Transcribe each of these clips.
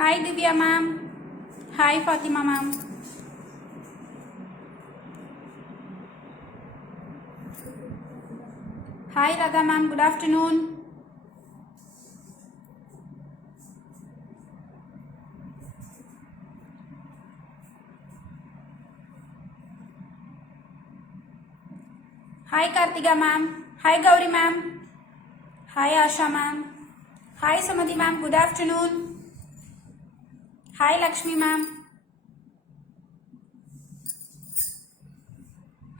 Hi Divya ma'am. Hi Fatima ma'am. Hi Radha ma'am. Good afternoon. Hi Kartika ma'am. Hi Gauri ma'am. Hi Asha ma'am. Hi Samati ma'am. Good afternoon. Hi Lakshmi ma'am.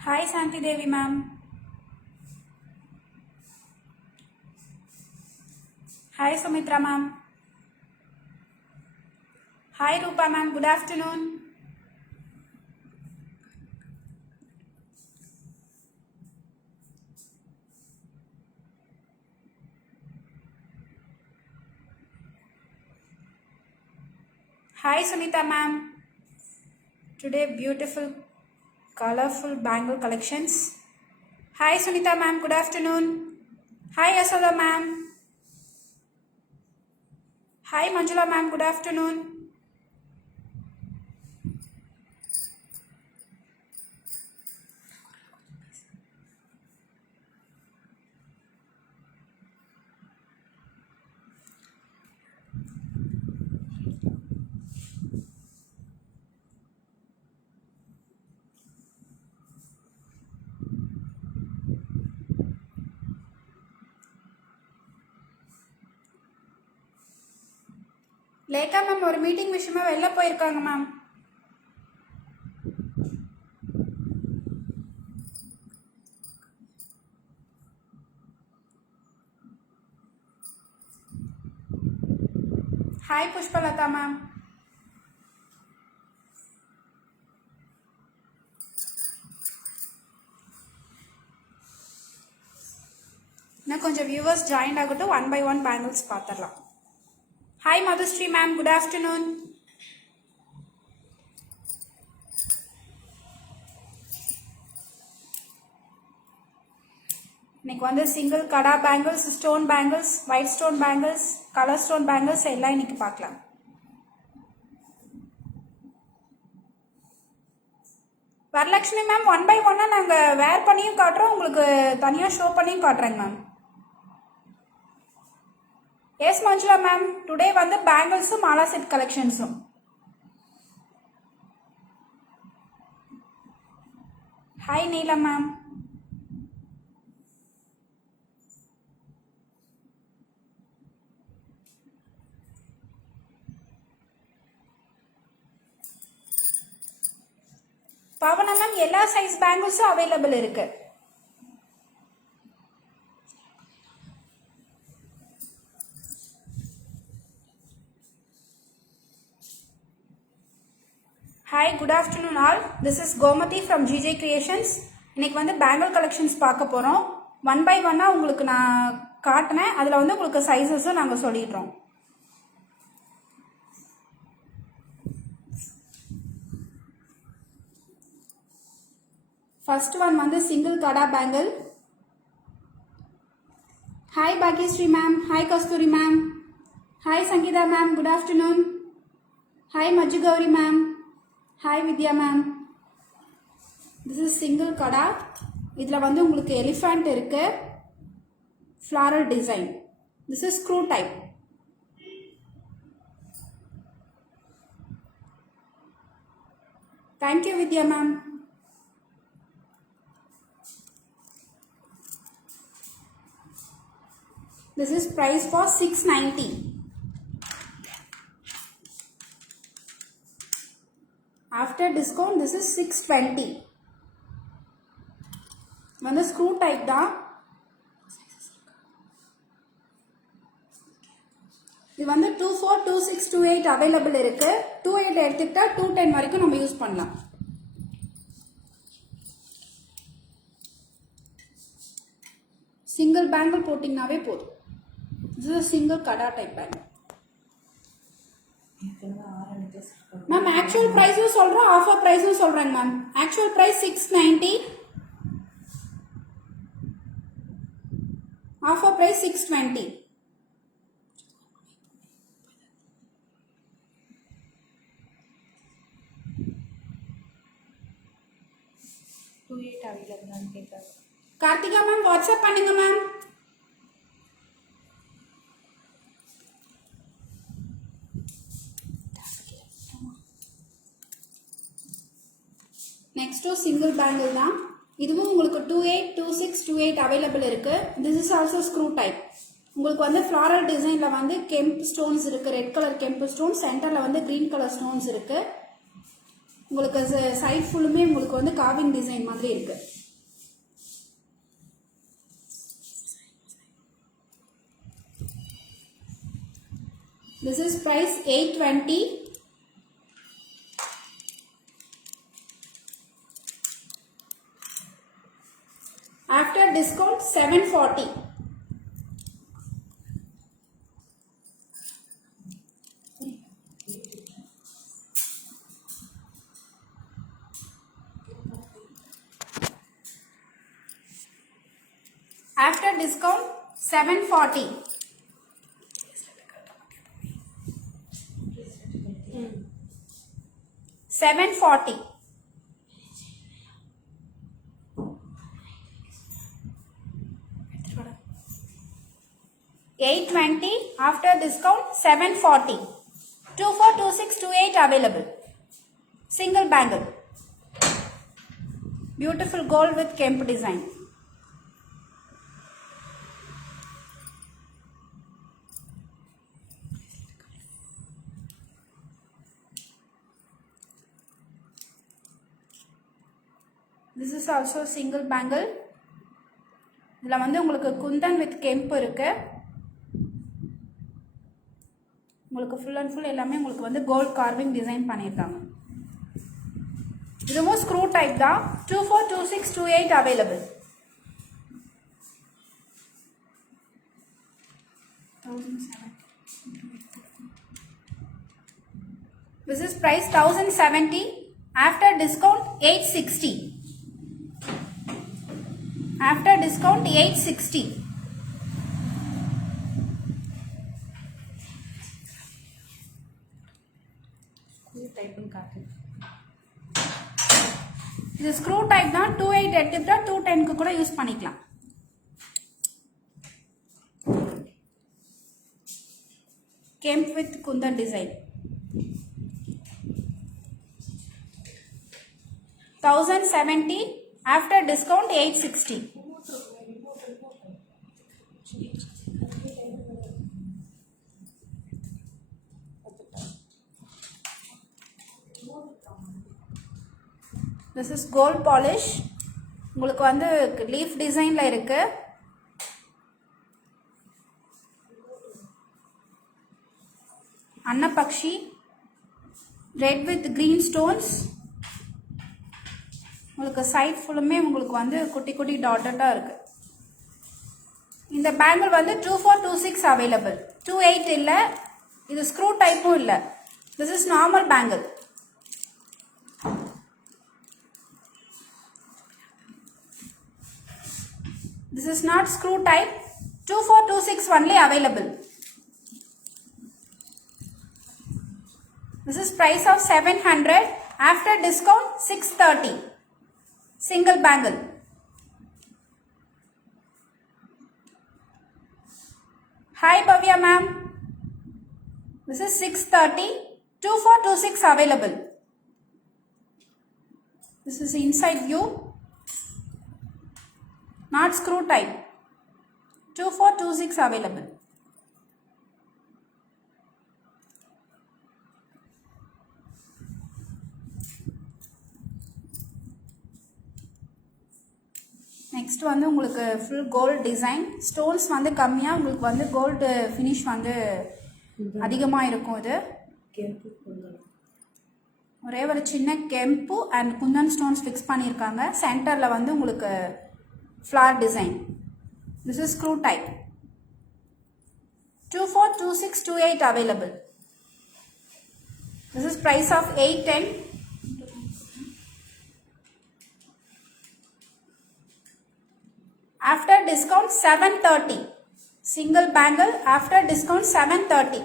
Hi Santi Devi ma'am. Hi Sumitra ma'am. Hi Rupa ma'am. Good afternoon. Hi Sunita ma'am. Today beautiful colorful bangle collections. Hi Sunita ma'am. Good afternoon. Hi Yashoda ma'am. Hi Manjula ma'am. Good afternoon. Lekha ma'am ஒரு meeting விஷயமா வெளில போயிருக்காங்க ma'am. Hi Pushpalatha மேம். இன்னும் கொஞ்சம் viewers join ஆகட்டும், 1 by 1 பேங்கிள்ஸ் பார்த்துடலாம். ஹாய் Madhushree ma'am. Good afternoon. இன்னைக்கு வந்து சிங்கிள் கடா bangles, stone bangles, white stone bangles, colour stone bangles எல்லாம் இன்னைக்கு பார்க்கலாம். வரலட்சுமி மேம் 1 by 1 நாங்கள் வேர் பண்ணியும் காட்டுறோம், உங்களுக்கு தனியாக ஷோ பண்ணியும் காட்டுறேங்க ma'am. Yes Manjula ma'am, today வந்து பேங்கிள்ஸும் மாலா செட் கலெக்ஷன்ஸும். Hi Neela ma'am. Bhavana ma'am, எல்லா சைஸ் பேங்கிள்ஸும் அவைலபிள் இருக்கு. Hi good afternoon all. This is Gomathi from GJ creations. இன்னைக்கு வந்து பேங்கிள் கலெக்ஷன்ஸ் பார்க்க போகிறோம். 1 by 1 உங்களுக்கு நான் காட்டினேன், அதில் வந்து உங்களுக்கு சைஸஸும் நாங்கள் சொல்லிடுறோம். ஃபர்ஸ்ட் ஒன் வந்து single kada bangle. Hi Bhagyashree ma'am. Hi Kasthuri ma'am. Hi Sangeetha ma'am. Good afternoon. Hi Maju Gowri ma'am. Hi Vidya ma'am. This is single kada. இதில் வந்து உங்களுக்கு எலிஃபண்ட் இருக்கு, floral design. This is screw type. Thank you Vidya ma'am. This is price for 690. After discount this is 620. வந்து screw type தான். இது வந்து 24, 26, 28 available இருக்கு. 28 எடுத்துக்கிட்டா 210 வரைக்கும் நம்ம யூஸ் பண்ணலாம். சிங்கிள் பேங்கிள் போட்டிங்கனாவே போதும். This is a single kada type bangle. Ma'am actual பிரைஸும் சொல்கிறோம், ஆஃபர் ப்ரைஸும் சொல்கிறேங்க ma'am. Actual price 690, offer price 620. 28 அவைலபிளான்னு கேட்குறாங்க. கார்த்திகா மேம் வாட்ஸ்அப் பண்ணுங்க மேம். நெக்ஸ்ட்டு சிங்கிள் பேங்கிள் தான். இதுவும் உங்களுக்கு 28, 26, 28 அவைலபிள் இருக்கு. This is also screw type. உங்களுக்கு வந்து ஃப்ளாரல் டிசைனில் வந்து கெம்ப் ஸ்டோன்ஸ் இருக்கு, ரெட் கலர் கெம்ப் ஸ்டோன், சென்டரில் வந்து கிரீன் கலர் ஸ்டோன்ஸ் இருக்கு. உங்களுக்கு சைட் ஃபுல்லுமே உங்களுக்கு வந்து கார்விங் டிசைன் மாதிரி இருக்கு. This is price 820. After discount 740. After discount 740. $740. $820 after discount 740. 242628 available. Single bangle. Beautiful gold with kemp design. This is also single bangle. இதில் வந்து உங்களுக்கு குந்தன் வித் கெம்ப் இருக்கு. உங்களுக்கு ஃபுல் அண்ட் ஃபுல் எல்லாமே உங்களுக்கு வந்து கோல்ட் கார்விங் டிசைன் பண்ணியிருக்காங்க. இதுவும் ஸ்க்ரூ டைப் தான். 242628 available. This is price 1070. After discount 860. After discount 860. இது ஸ்க்ரூ டைப் தான். 28 எடுத்துட்டா 210 கூட யூஸ் பண்ணிக்கலாம். Kemp with kundan design. 1070. After discount 860. This is gold polish. உங்களுக்கு வந்து லீஃப் டிசைன்ல இருக்கு. Annapakshi red with green stones. உங்களுக்கு சைட் ஃபுல்லுமே உங்களுக்கு வந்து குட்டி குட்டி டாட்டடாக இருக்கு. இந்த பேங்கிள் வந்து 2426 அவைலபிள். 28 இல்லை. இது ஸ்க்ரூ டைப்பும் இல்லை. This is normal bangle. This is not screw type. 2426 only available. This is price of 700. After discount 630. Single bangle. Hi Bhavya ma'am. This is 630. 2426 available. This is inside view. Not screw type. 2426 available. Next வந்து உங்களுக்கு full gold design. Stones வந்து கம்மியாக உங்களுக்கு வந்து gold finish வந்து அதிகமாக இருக்கும். இது ஒரே ஒரு சின்ன கெம்பு அண்ட் குந்தன் ஸ்டோன்ஸ் ஃபிக்ஸ் பண்ணியிருக்காங்க. சென்டரில் வந்து உங்களுக்கு flower design. This is screw type. 242628 available. This is price of 810. After discount 730. Single bangle after discount 730.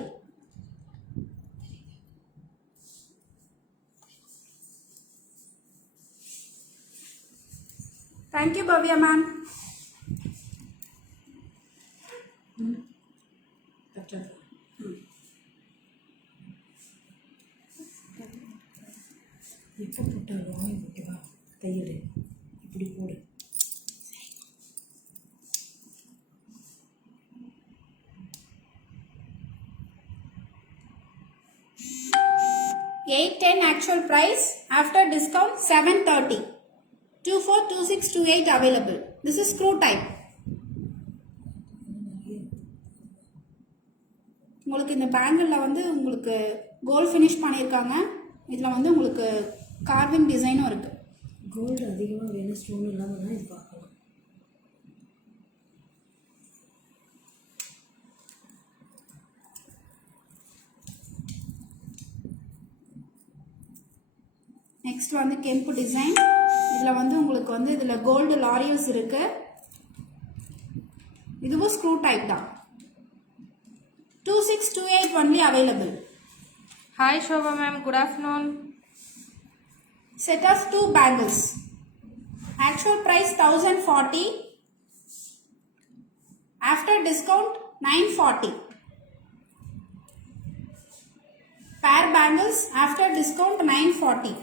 Thank you, Bhavya ma'am. எப்போ போட்டாலும் ஓகேவா தையல் இப்படி போடு. 810 actual price, after discount 730. 242628 available. This is screw type. உங்களுக்கு இந்த பேங்கிளில் வந்து உங்களுக்கு கோல்ட் ஃபினிஷ் பண்ணியிருக்காங்க. இதில் வந்து உங்களுக்கு கார்விங் டிசைனும் இருக்குது. கோல்டு அதிகமாக வேணும், ஸ்டோன் இல்லாமல் தான் இது பார்க்கலாம். நெக்ஸ்ட் வந்து கெம்பு டிசைன். இதில் வந்து உங்களுக்கு வந்து இதில் கோல்டு லாரியல்ஸ் இருக்கு. இதுவும் ஸ்க்ரூ டைப் தான். 2628 only available. Hi Shobha ma'am, good afternoon. Set of 2 bangles. Actual price 1040. After discount 940. Pair bangles after discount 940.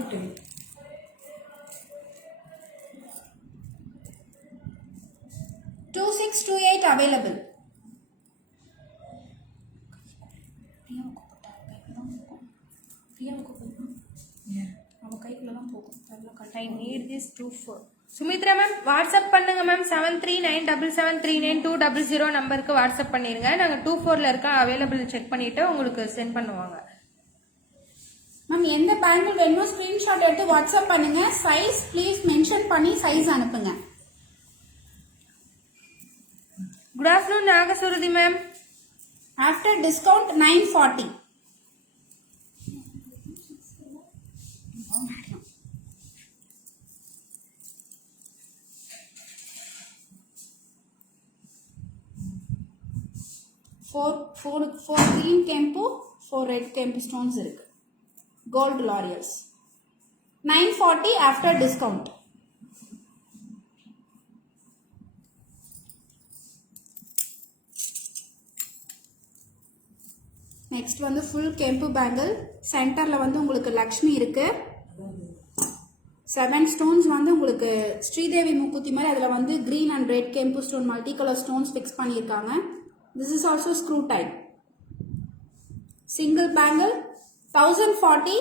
Okay. 2628 available. I need this 24. Sumitra ma'am WhatsApp பண்ணுங்க மேம். 7397739200 நம்பருக்கு வாட்ஸ்அப் பண்ணிருங்க. நாங்க 24ல இருக்க அவைலபிள் செக் பண்ணிட்டு உங்களுக்கு சென்ட் பண்ணுவாங்க. மேம் எந்த பேங்கிள் வேணுமோ ஸ்கிரீன்ஷாட் எடுத்து வாட்ஸ்அப் பண்ணுங்க. சைஸ் ப்ளீஸ் மென்ஷன் பண்ணி சைஸ் அனுப்புங்க. Good afternoon Nagashruthi ma'am. After discount 940. Four green kempu, 4 red kempu stones இருக்கு. Gold laurels. 940 after discount. Next வந்து ஃபுல் கெம்பு பேங்கிள். சென்டரில் வந்து உங்களுக்கு லக்ஷ்மி இருக்கு. 7 ஸ்டோன்ஸ் வந்து உங்களுக்கு ஸ்ரீதேவி மூக்குத்தி மாதிரி அதில் வந்து green and red kemp stone multi colour stones fix பண்ணியிருக்காங்க. This is also screw type. Single bangle 1040.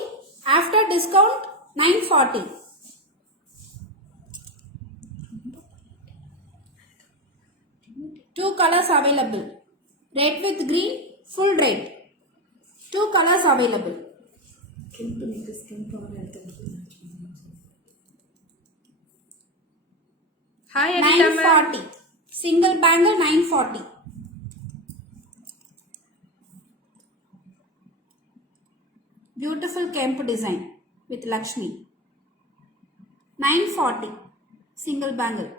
After discount 940. Two colors available. Red with green, full red. 2 colors available. கெம்பு நெக்லஸ் கெம்பாக எடுத்து hi Anitha ma'am. 940. Single bangle 940. Beautiful kempu design with Lakshmi. 940. Single bangle.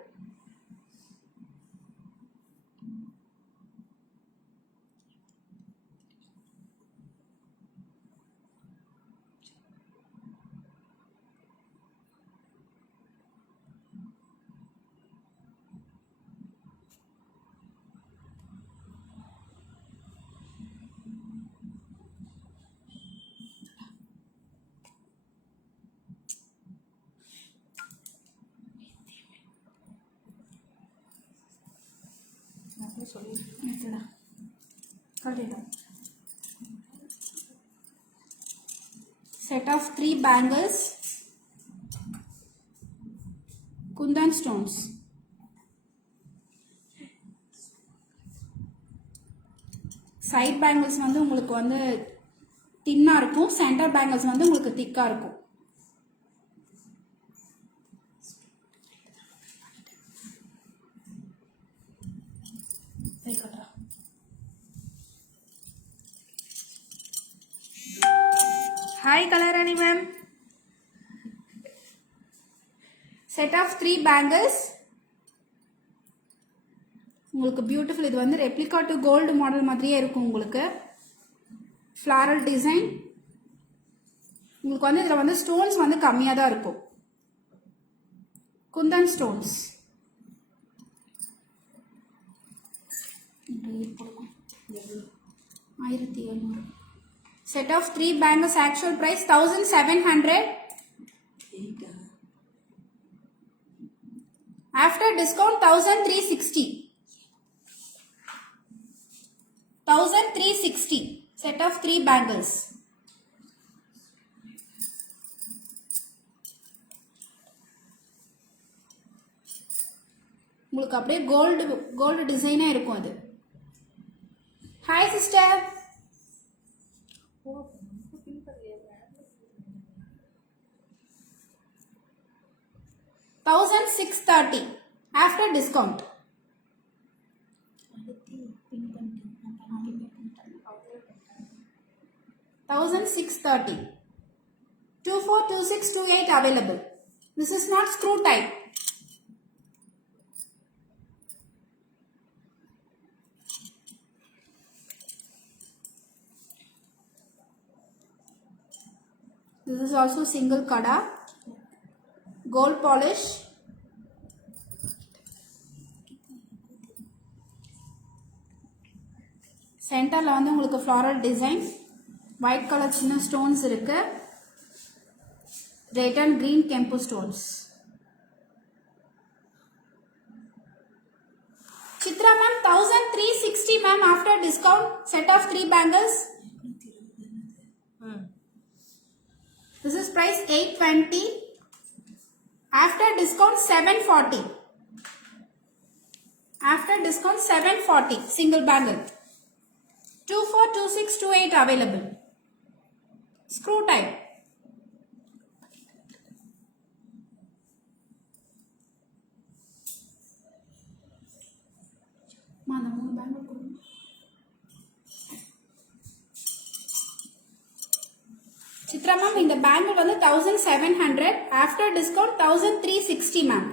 Set of 3 bangles. Kundan stones. Side bangles வந்து உங்களுக்கு வந்து தின்னா இருக்கும். Centre bangles வந்து உங்களுக்கு திக்கா இருக்கும். ஹாய் கலாராணி மேம். Set of 3 bangles. உங்களுக்கு பியூட்டிஃபுல். இது வந்து ரெப்ளிகா டு கோல்டு மாடல் மாதிரியே இருக்கும். உங்களுக்கு ஃப்ளாரல் டிசைன். உங்களுக்கு வந்து இதில் வந்து ஸ்டோன்ஸ் வந்து கம்மியாக தான் இருக்கும். குந்தன் ஸ்டோன்ஸ். எவ்வளோ? 1700. Set of 3 bangles actual price 1700. எயிட்டா? After discount 1360. 1360. Set of 3 bangles. உங்களுக்கு அப்படியே கோல்டு டிசைனா இருக்கும் அது. Hi sister. $1630 after discount. $1630. 242628 available. This is not screw type. This is also single kada, gold polish. சென்டரில் வந்து உங்களுக்கு ஃப்ளாரல் டிசைன், ஒயிட் கலர் சின்ன ஸ்டோன்ஸ் இருக்கு, red and green kemp stones. Chitra ma'am 1360 ma'am after discount. Set of 3 bangles. This is price 820. After discount 740. After discount 740 single bangle. 242628 available. Screw type. Mana 3 bangle கொடுங்க. சித்ரா மேம் இந்த பேங்கிள் வந்து 1700. After discount 1360 மேம்.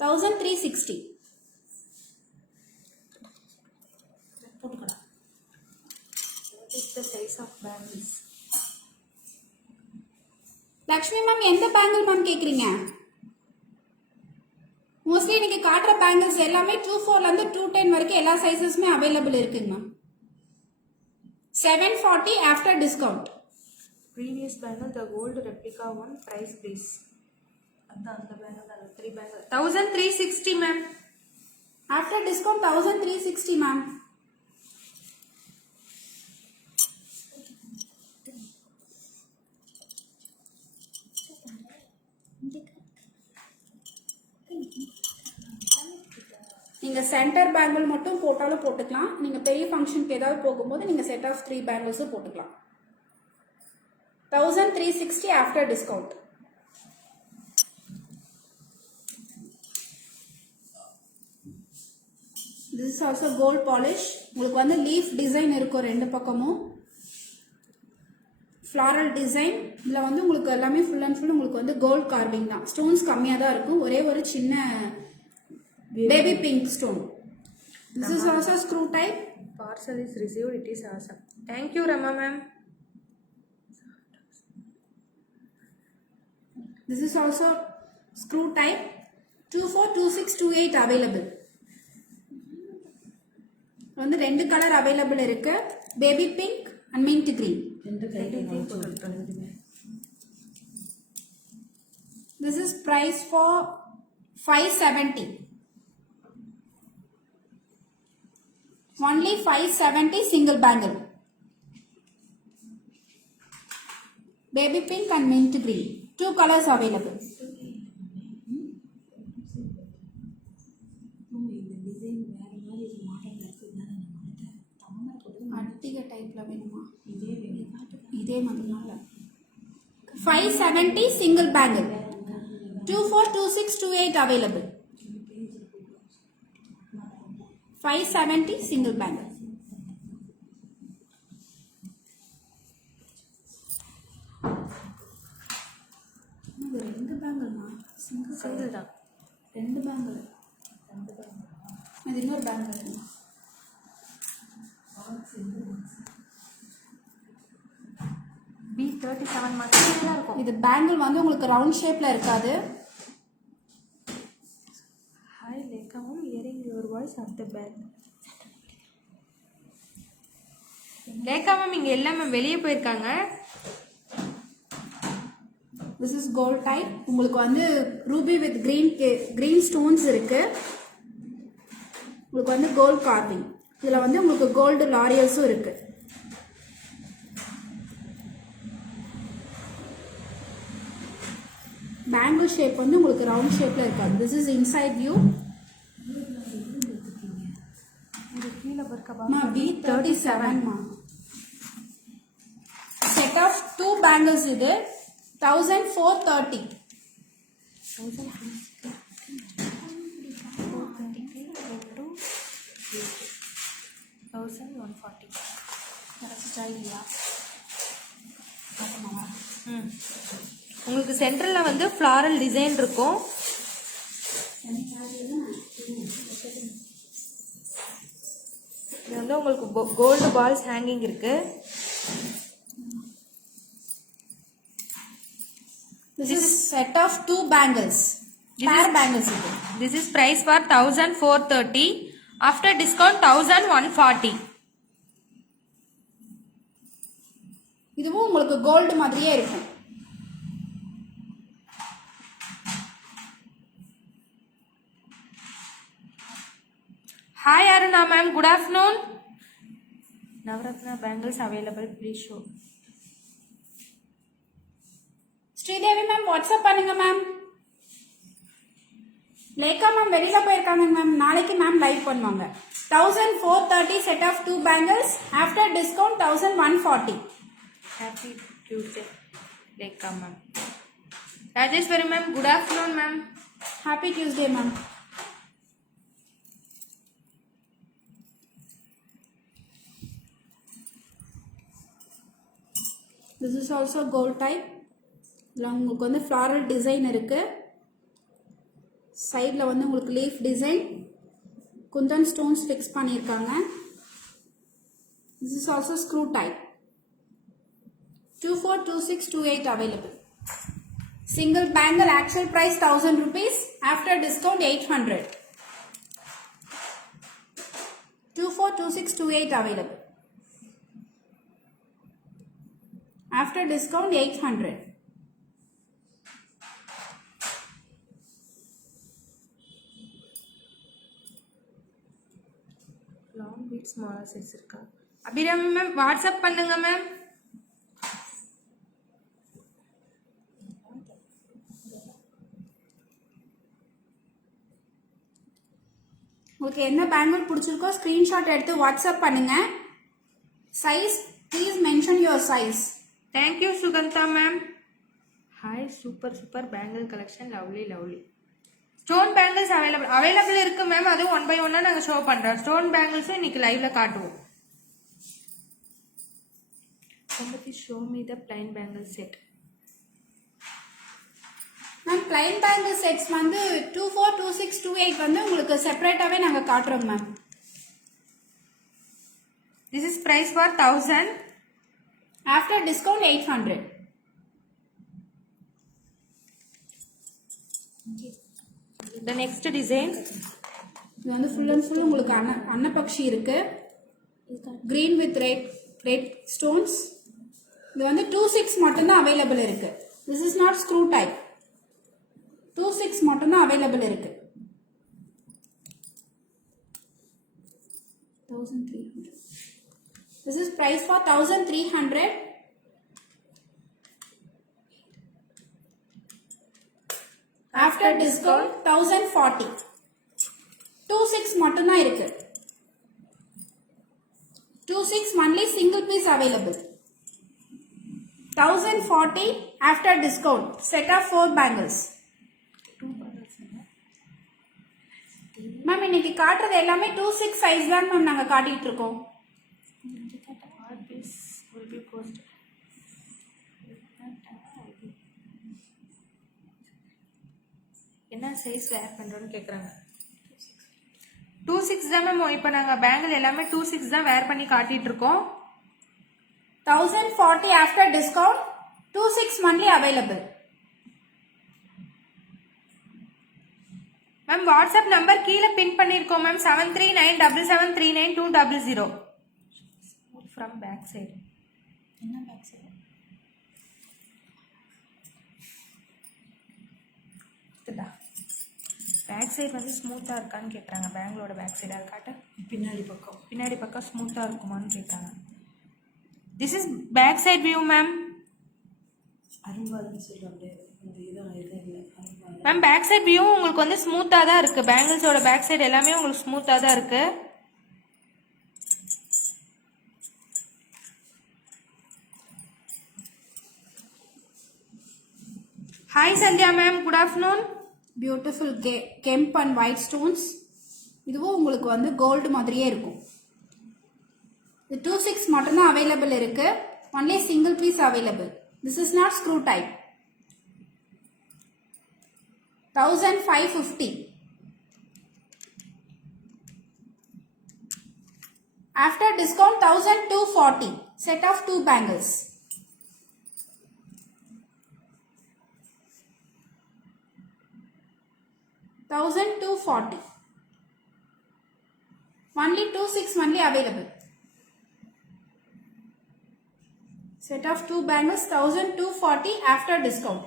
1360. போட்டுக்கடா. What is the size of bangles? Lakshmi மேம் எந்த bangle ma'am கேக்குறீங்க? மோஸ்ட்லி இன்னைக்கு காட்டுற பேங்கிள்ஸ் எல்லாமே 24ல இருந்து 210 வரைக்கும் எல்லா சைஸஸுமே அவைலபிள் இருக்குங்க மேம். 740 after discount. Previous bangle, the gold replica one, price please. அந்த bangle, அந்த 3 bangle. 1360 ma'am. After discount 1360 ma'am. நீங்க சென்டர் பேங்கிள் மட்டும் போட்டாலும் போட்டுக்கலாம். நீங்க பெரிய ஃபங்க்ஷனுக்கு ஏதாவது போகும்போது நீங்க செட் ஆஃப் 3 பேங்கிள்ஸும் போட்டுக்கலாம். 1360 after discount. This is also gold polish. உங்களுக்கு வந்து லீஃப் டிசைன் இருக்கும் ரெண்டு பக்கமும். Floral design. இதில் வந்து உங்களுக்கு எல்லாமே ஃபுல் அண்ட் ஃபுல் உங்களுக்கு வந்து கோல்ட் கார்விங் தான். ஸ்டோன்ஸ் கம்மியாக தான் இருக்கும். ஒரே ஒரு சின்ன baby pink stone. This is also screw type. Parcel is received. It is awesome. Thank you, Rama ma'am. This is also screw type. 242628 available. வந்து ரெண்டு கலர் அவைலபிள் இருக்கு. Baby pink and mint green. ரெண்டு கையில போட்டுருக்கேன். This is price for 570. Only 570 single bangle. Baby pink and mint green. 2 colors available. அட்டிக டைப்ல வேணுமா? இதே மாதிரி 570 single bangle. 242628 available. 570 single bangle. இது ரெண்டு பேங்கிள்மா? சிங்கிள் தான். ரெண்டு பேங்கிள். இது இன்னொரு பேங்கிள். 37 மட்டும் தான் இருக்கும். இது பேங்கிள் வந்து உங்களுக்கு ரவுண்ட் ஷேப்ல இருக்காது. ஹாய் லேக்காவும் hearing your voice of the bag. Lekha ma'am இங்க எல்லாமே வெளியே போயிருக்காங்க. This is gold type. உங்களுக்கு வந்து ruby with green stones இருக்கு. உங்களுக்கு வந்து gold carving. இதுல வந்து உங்களுக்கு gold laurelsம் இருக்கு. பேங்கிள் ஷேப் வந்து உங்களுக்கு ரவுண்ட் ஷேப்ல இருக்காது. This is inside view. இது கீழ பர்க்கபா. மா B37 மா. Set of 2 bangles இது 1430. 1140. கரெக்டா இல்லையா? உங்களுக்கு சென்டர்ல வந்து ஃப்ளாரல் டிசைன் இருக்கும். இது வந்து உங்களுக்கு கோல்டு பால்ஸ் ஹேங்கிங் இருக்கு. This is set of 2 bangles. Pair bangles இது. This is price for 1430. After discount 1140. இதுவும் உங்களுக்கு கோல்டு மாதிரியே இருக்கும். Hi Aruna ma'am, good afternoon. Navratna bangles available, please show. Sridevi ma'am WhatsApp பண்ணுங்க மேம். லேக்கா மேம் வெளியில போயிருக்காங்க மேம். நாளைக்கு மேம் லைவ் பண்ணுவாங்க. 1430 set of 2 bangles. After discount 1140. Happy Tuesday, Lekha ma'am. Rajeshwari ma'am, good afternoon ma'am. Happy Tuesday ma'am. This is also gold type. இதுல உங்களுக்கு வந்து floral design இருக்கு. சைடுல வந்து உங்களுக்கு leaf design. Kundan stones fix பண்ணிருக்காங்க. This is also screw type. 242628 available. Single bangle actual price 1000 rupees. After discount 800. 242628 available. After discount 800. Long bead smaller size இருக்கா? Abirami ma'am WhatsApp பண்ணுங்க மேம். உங்களுக்கு என்ன பேங்கிள் பிடிச்சிருக்கோ ஸ்கிரீன்ஷாட் எடுத்து வாட்ஸ்அப் பண்ணுங்க. Size please mention your size. Thank you Sugantha ma'am. Hi, super bangle collection, lovely. Stone bangles available இருக்கு மேம். அது 1 by 1 நாங்க ஷோ பண்றோம். ஸ்டோன் பேங்கிள்ஸ் இன்னைக்கு லைவ்ல காட்டுவோம். Somebody show me the plain bangle set. Ma'am plain bangle sets வந்து 242628 வந்து உங்களுக்கு செப்பரேட்டாவே நாங்க காட்டுறோம் ma'am. This is price for 1000. After discount 800. The next design. இது வந்து full and full உங்களுக்கு அன்னபக்ஷி இருக்கு. Green with red stones. இது வந்து 26 மட்டும் தான் அவைலபிள் இருக்கு. This is not screw type. 26 மட்டும் தான் அவைலபிள் இருக்கு. 1300. This is price for 1300. After discount 1040. 26 மட்டும் தான் இருக்கு. 26 only single piece available. 1040 after discount. Set of 4 bangles. Ma'am இன்னைக்கு காட்டுறது எல்லாமே 26 சைஸ் தான் மேம் நாங்க காட்டிட்டு இருக்கோம். என்ன சைஸ் வேர் பண்றோம்னு கேக்குறாங்க. 26 தான் மேம். இப்போ நாங்க பேங்கிள் எல்லாமே 26 தான் வேர் பண்ணி காட்டிட்டு இருக்கோம். 1040 after discount 26 only available. Ma'am WhatsApp number கீழே பின் பண்ணியிருக்கோம் மேம் 7397739200 ஃப்ரம் பேக் சைடு. என்ன பேக் சைடு? பேக் சைடு வந்து ஸ்மூத்தாக இருக்கான்னு கேட்குறாங்க. பேங்களோட பேக் சைடாக இருக்காட்ட பின்னாடி பக்கம். பின்னாடி பக்கம் ஸ்மூத்தாக இருக்குமான்னு கேட்குறாங்க. This is back side view ma'am. அரும்பாதுன்னு சொல்லுவாங்க. இந்த இதுவும் இது இல்லை அரும்பாது. மேம் பேக் சைட் வியூ உங்களுக்கு வந்து ஸ்மூத்தாக தான் இருக்குது. பேங்கிள்ஸோட பேக் சைடு எல்லாமே உங்களுக்கு ஸ்மூத்தாக தான் இருக்குது. Hi Sandhya ma'am, good afternoon. Beautiful kemp and white stones. இதுவும் உங்களுக்கு வந்து கோல்டு மாதிரியே இருக்கும். இது 26 மட்டும்தான் அவைலபிள் இருக்கு. Only single piece available. This is not screw type. 1550. After discount 1240. Set of 2 bangles. $1,240. Only 26 only available. Set of 2 bangles 1240 after discount.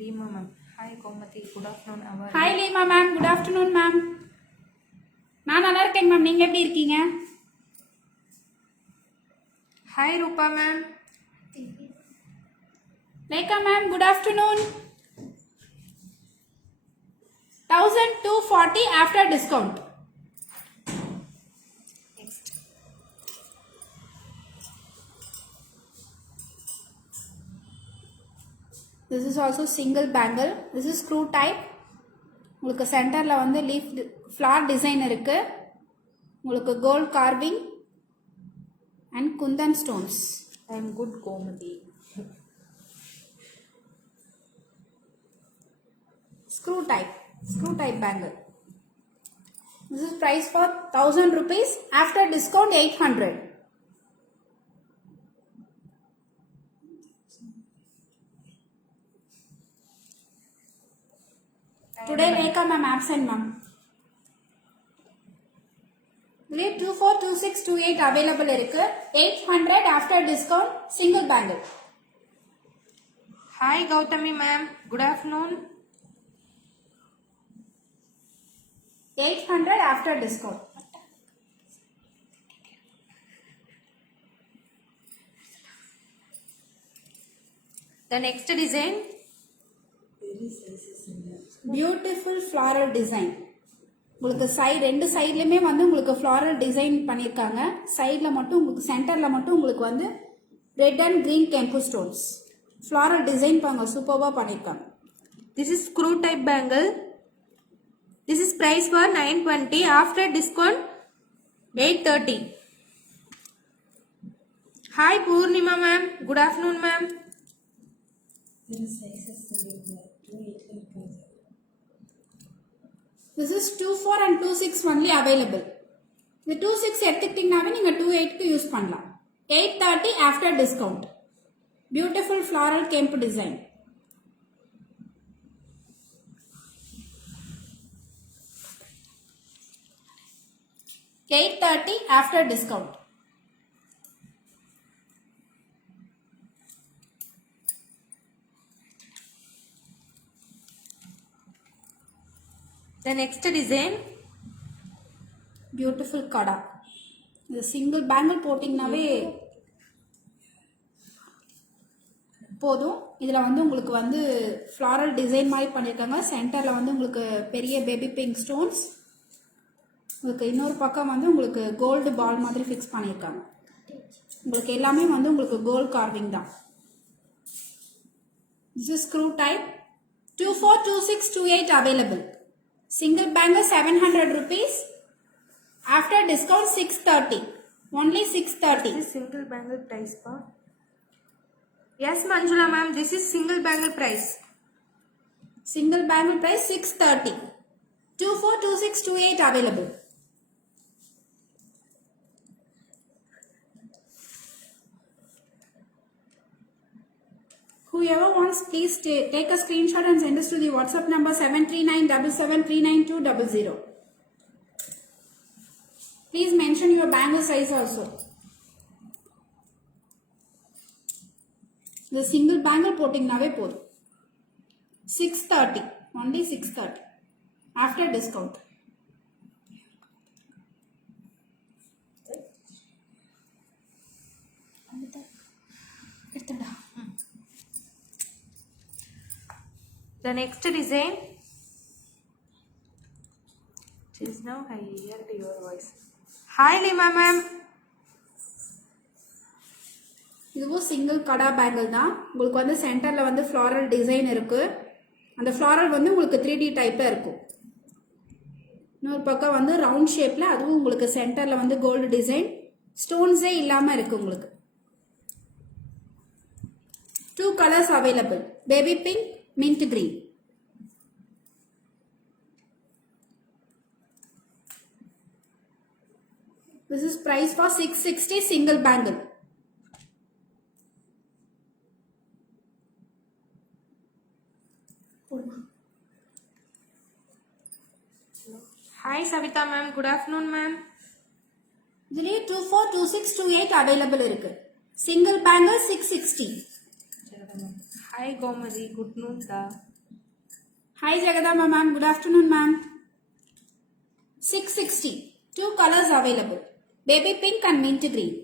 Leema ma'am, hi Gomathi, good afternoon. அவர் Hi Leema ma'am, good afternoon ma'am. நான் நல்லா இருக்கேன் மேம், நீங்க எப்படி இருக்கீங்க? ஹாய் ரூபா ma'am. Lekha ma'am, good afternoon. 1240 after discount. Next This is also single bangle. This is screw type. உங்களுக்கு சென்டர்ல வந்து லீஃப் ஃப்ளார் டிசைன் இருக்கு. உங்களுக்கு gold carving and Kundan stones. I am good Gomathi. Screw type bangle. This is price for 1000 rupees. After discount 800. Today Lekha ma'am absent ma'am. Today 242628 available இருக்கு. 800 after discount single bangle. Hi Gauthami ma'am, good afternoon. 800 after discount. The next design, பெரிய sizes இல்லை. Beautiful floral design. உங்களுக்கு ரெண்டு சைட்லயுமே வந்து உங்களுக்கு floral design பண்ணிருக்காங்க. சைடுல மட்டும் உங்களுக்கு சென்டர்ல மட்டும் உங்களுக்கு வந்து red and green kemp stones. floral design பாங்க சூப்பர்வா பண்ணிருக்காங்க. this is screw type bangle. This is price for 920. After discount 830. Hi Purnima ma'am, good afternoon ma'am. பெரிய சைஸஸ் இல்லை. 28 இருக்காது. This is 24 and 26 only available. இந்த 26 எடுத்துக்கிட்டீங்கனாவே நீங்க 28க்கு யூஸ் பண்ணலாம். 830 after discount. Beautiful floral kemp design. $830 after discount. The next design, Beautiful kada. இந்த single bangle போட்டிங்கனாவே போதும். இதில் வந்து உங்களுக்கு வந்து ஃப்ளாரல் டிசைன் மாதிரி பண்ணியிருக்காங்க. சென்டரில் வந்து உங்களுக்கு பெரிய பேபி பிங்க் ஸ்டோன்ஸ், உங்களுக்கு இன்னொரு பக்கம் வந்து உங்களுக்கு கோல்டு பால் மாதிரி ஃபிக்ஸ் பண்ணியிருக்காங்க. உங்களுக்கு எல்லாமே வந்து உங்களுக்கு கோல்ட் கார்விங் தான். This is screw type. 242628 available. Single bangle 700 rupees. After discount 630. Only 630. this is single bangle price for. Yes Manjula ma'am, this is single bangle price. Single bangle price 630. 242628 available. Whoever wants, please take a screenshot and send us to the WhatsApp number 73977392000. Please mention your bangle size also. The single bangle போட்டிங்கனாவே போதும். 630, only 630 after discount. எடுத்துடா. The next design is now I heard your voice. Hi Lima ma'am. இதுவும் சிங்கிள் கடா பேங்கிள் தான். உங்களுக்கு வந்து சென்டரில் வந்து floral design இருக்குது. அந்த ஃப்ளாரல் வந்து உங்களுக்கு 3D டைப்பாக இருக்கும். இன்னொரு பக்கம் வந்து ரவுண்ட் ஷேப்பில், அதுவும் உங்களுக்கு சென்டரில் வந்து கோல்டு டிசைன், ஸ்டோன்ஸே இல்லாமல் இருக்குது உங்களுக்கு. 2 colors available, baby pink, mint green. This is price for 660 single bangle. Hi Savita ma'am, good afternoon ma'am. இதுலேயே 24, 26, 28 available இருக்கு. Single bangle 660. Hi Gomadi, good noon da. Hi Jagadamba ma'am, good afternoon ma'am. 660. 2 colors available, baby pink and mint green.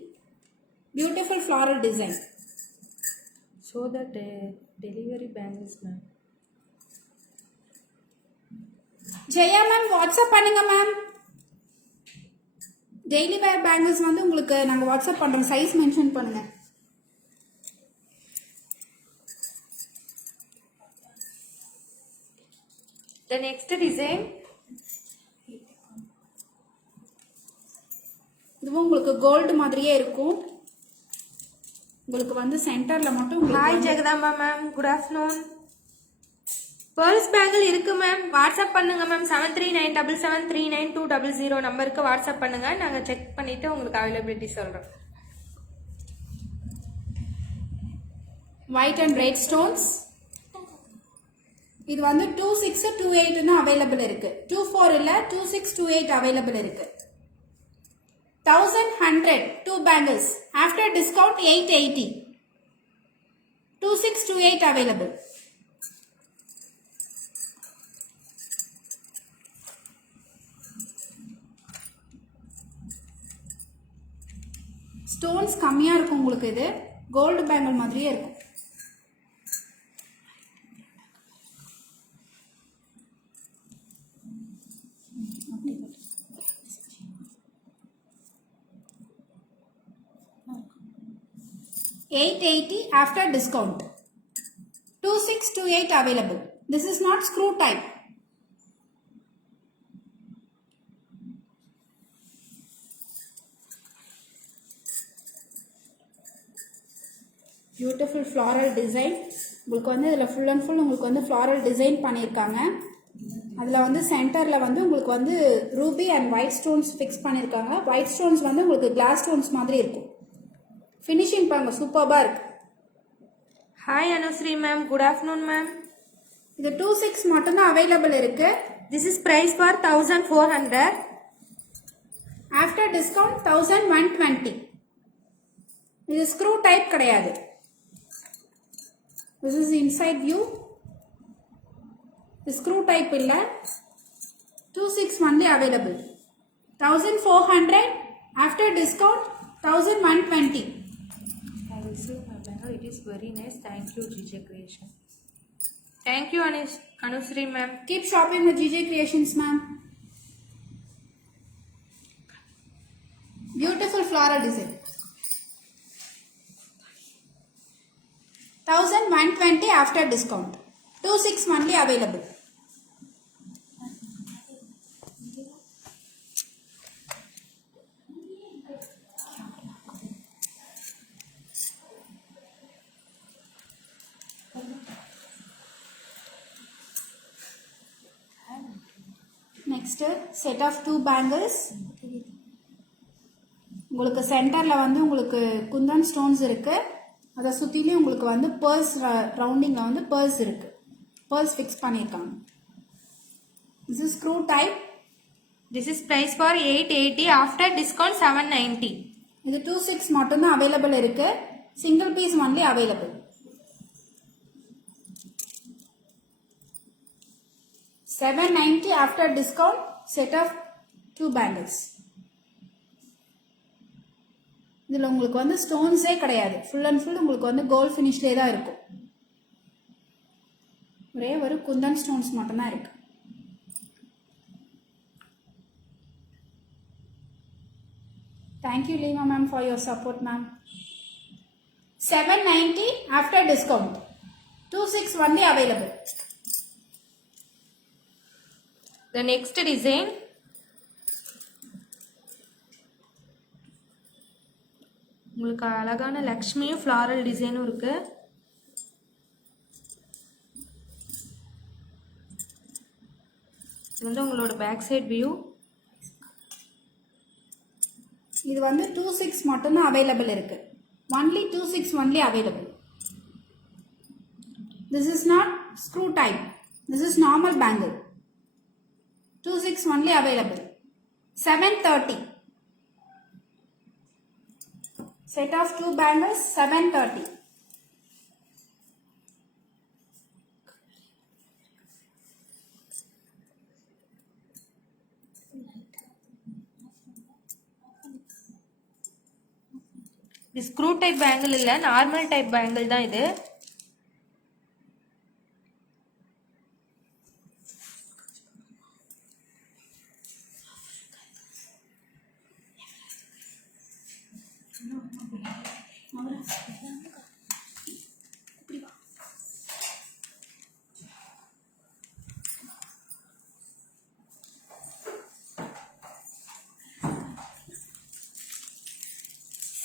Beautiful floral design. So the delivery bangles ma'am. Jaya ma'am WhatsApp பண்ணுங்க ma'am. Daily வேர் பேங்கிள்ஸ் வந்து உங்களுக்கு நாங்கள் வாட்ஸ்அப் பண்ணுறோம். Size mention பண்ணுங்க. The next design. இதுவும் உங்களுக்கு கோல்டு மாதிரியே இருக்கும். உங்களுக்கு வந்து சென்டரில் மட்டும். Hi Jagadamba ma'am, good afternoon. Pearls bangle இருக்கு மேம். வாட்ஸ்அப் பண்ணுங்க மேம். 7397739200 நம்பருக்கு வாட்ஸ்அப் பண்ணுங்க. நாங்கள் செக் பண்ணிட்டு உங்களுக்கு அவைலபிலிட்டி சொல்றோம். White and red stones. இது வந்து 26, 28 அவைலபிள் இருக்கு. 24 இல்ல, 26, 28 அவைலபிள் இருக்கு. 1100 2 bangles after discount 880. 26, 28 available. Stones கம்மியாக இருக்கும் உங்களுக்கு. இது கோல்டு பேங்கிள் மாதிரியே இருக்கும். $880 after discount. 2628 available. This is not screw type. Beautiful floral design. உங்களுக்கு வந்து இதில் ஃபுல் அண்ட் ஃபுல் உங்களுக்கு வந்து ஃப்ளாரல் டிசைன் பண்ணியிருக்காங்க. அதில் வந்து சென்டரில் வந்து உங்களுக்கு வந்து Ruby and white stones fix பண்ணியிருக்காங்க. ஒயிட் ஸ்டோன்ஸ் வந்து உங்களுக்கு கிளாஸ் ஸ்டோன்ஸ் மாதிரி இருக்கும். ஃபினிஷிங் பாருங்க, சூப்பராக இருக்கு. Hi Anusree ma'am, good afternoon ma'am. இது 26 மட்டும்தான் அவைலபிள் இருக்கு. This is price for 1400. After discount 1120. இது ஸ்க்ரூ டைப் கிடையாது. This is inside view. The screw type illa. 26 only available. 1400 after discount 1120. I received my bangle. It is very nice. Thank you GJ Creation. Thank you Anusri ma'am. Keep shopping with GJ Creations ma'am. Beautiful floral design. 1120 after discount. 26 only available. Next set of 2 bangles. உங்களுக்கு சென்டர்ல வந்து உங்களுக்கு குந்தன் ஸ்டோன்ஸ் இருக்கு. அதை சுற்றிலையும் உங்களுக்கு வந்து பர்ஸ் ரவுண்டிங்கில் வந்து பர்ஸ் இருக்குது, பர்ஸ் ஃபிக்ஸ் பண்ணியிருக்காங்க. This is screw type. This is price for 880, after discount 790. இது 26 மட்டும்தான் அவைலபிள் இருக்கு. Single piece only available. 790 after discount, set of 2 bangles. இதில் உங்களுக்கு வந்து ஸ்டோன்ஸே கிடையாது, ஃபுல் அண்ட் ஃபுல் உங்களுக்கு வந்து கோல்ட் ஃபினிஷ்லே தான் இருக்கும். ஒரே ஒரு குந்தன் ஸ்டோன்ஸ் மட்டும்தான் இருக்கு. Thank you Lima ma'am for your support ma'am. 790 after discount. 26 only available. The next design, உங்களுக்கு அழகான லக்ஷ்மியும் ஃப்ளாரல் டிசைனும் இருக்கு. இது வந்து உங்களோட பேக் சைடு வியூ. இது வந்து 26 மட்டும்தான் அவைலபிள் இருக்கு. ஒன்லி 26 only available. This is not screw type. This is normal bangle. 26 only available. 730. Set of 2 bangles, 730. இது ஸ்க்ரூ டைப் பேங்கிள் இல்ல, நார்மல் டைப் பேங்கிள் தான் இது.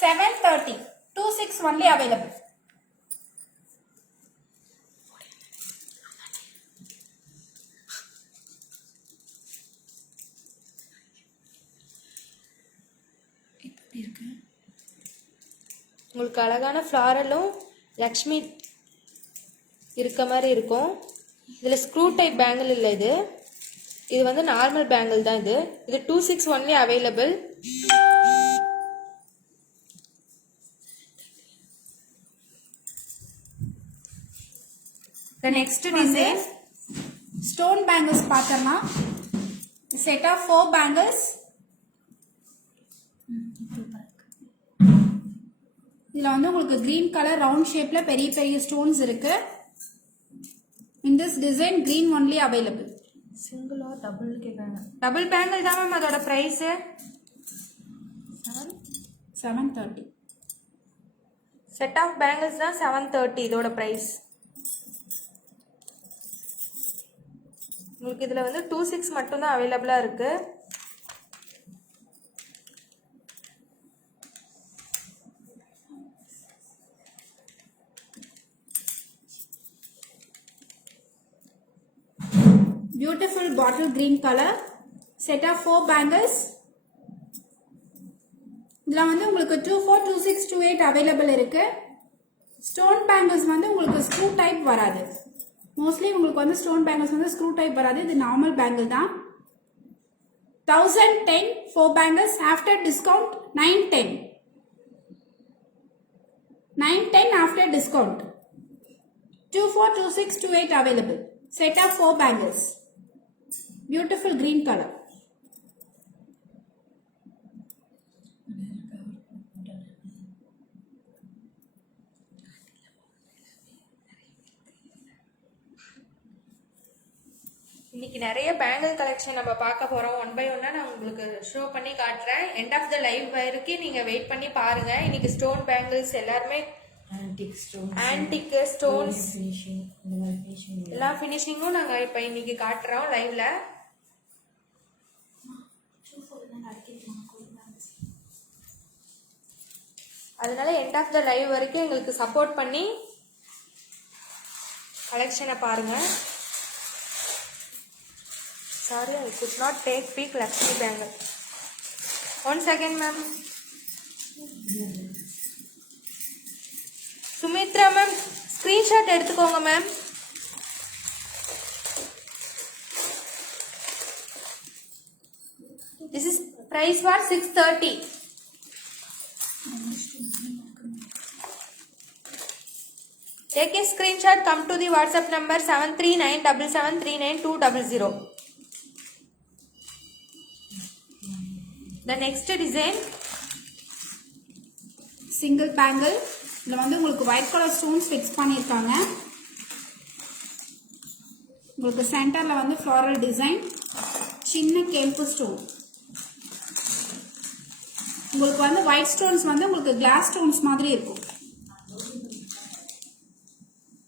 $730. 26 only available. உங்களுக்கு அழகான ஃப்ளாரலும் லக்ஷ்மி இருக்க மாதிரி இருக்கும். இதுல ஸ்க்ரூ டைப் பேங்கிள் இல்லை, இது வந்து நார்மல் பேங்கிள் தான். இது 26 only available. The next design, stone bangles பார்த்தோம்னா set of 4 bangles. இதுல வந்து உங்களுக்கு green color round shapeல பெரிய பெரிய stones இருக்கு. In this design green only available. Single or double கேக்குறாங்க. டபுள் பேங்கிள் தான் மேம், அதோட பிரைஸ் 730. செட் ஆஃப் பேங்கிள்ஸ் தான் 730 இதோட பிரைஸ். உங்களுக்கு இதுல வந்து 26 மட்டும் தான் அவைலபிளா இருக்கு. Beautiful bottle green color, set of 4 bangles. இதுல வந்து உங்களுக்கு 24, 26, 28 அவைலபிள் இருக்கு. ஸ்டோன் பேங்கிள்ஸ் வந்து உங்களுக்கு ஸ்க்ரூ டைப் வராது. மோஸ்ட்லி உங்களுக்கு வந்து ஸ்டோன் பேங்கிள்ஸ் வந்து ஸ்க்ரூ டைப் வராது, இது நார்மல் பேங்கிள் தான். 1010 4 bangles after discount 910. 910 after discount. 24, 26, 28 available. Set of 4 bangles. Beautiful green color. இன்னைக்கு நிறைய பேங்கிள் கலெக்ஷன் நம்ம பார்க்க போறோம். ஒன் பை ஒன்னா நான் உங்களுக்கு ஷோ பண்ணி காட்டுறேன். எண்ட் ஆஃப் த லைவ் வரைக்கும் நீங்க வெயிட் பண்ணி பாருங்க. இன்னைக்கு ஸ்டோன் பேங்கிள்ஸ் எல்லாருமே ஆன்டிக் ஸ்டோன்ஸ் எல்லா ஃபினிஷிங்கும் நாங்க இப்ப இன்னைக்கு காட்டுறோம் லைவ்ல. அதனால எண்ட் ஆஃப் த லைவ் வரைக்கும் எங்களுக்கு சப்போர்ட் பண்ணி கலெக்ஷனை பாருங்க. Sorry, I could not take peak Lakshmi bangle. 1 second, ma'am. Sumitra ma'am screenshot எடுத்துக்கோங்க ma'am. This is price for 630. Take a screenshot, come to the WhatsApp number 73977392200. The next design, single bangle. இதில் வந்து உங்களுக்கு white colour stones fix பண்ணியிருக்காங்க. உங்களுக்கு சென்டரில் வந்து floral design, சின்ன கெம்பு ஸ்டோன். உங்களுக்கு வந்து ஒயிட் ஸ்டோன்ஸ் வந்து உங்களுக்கு கிளாஸ் ஸ்டோன்ஸ் மாதிரி இருக்கும்.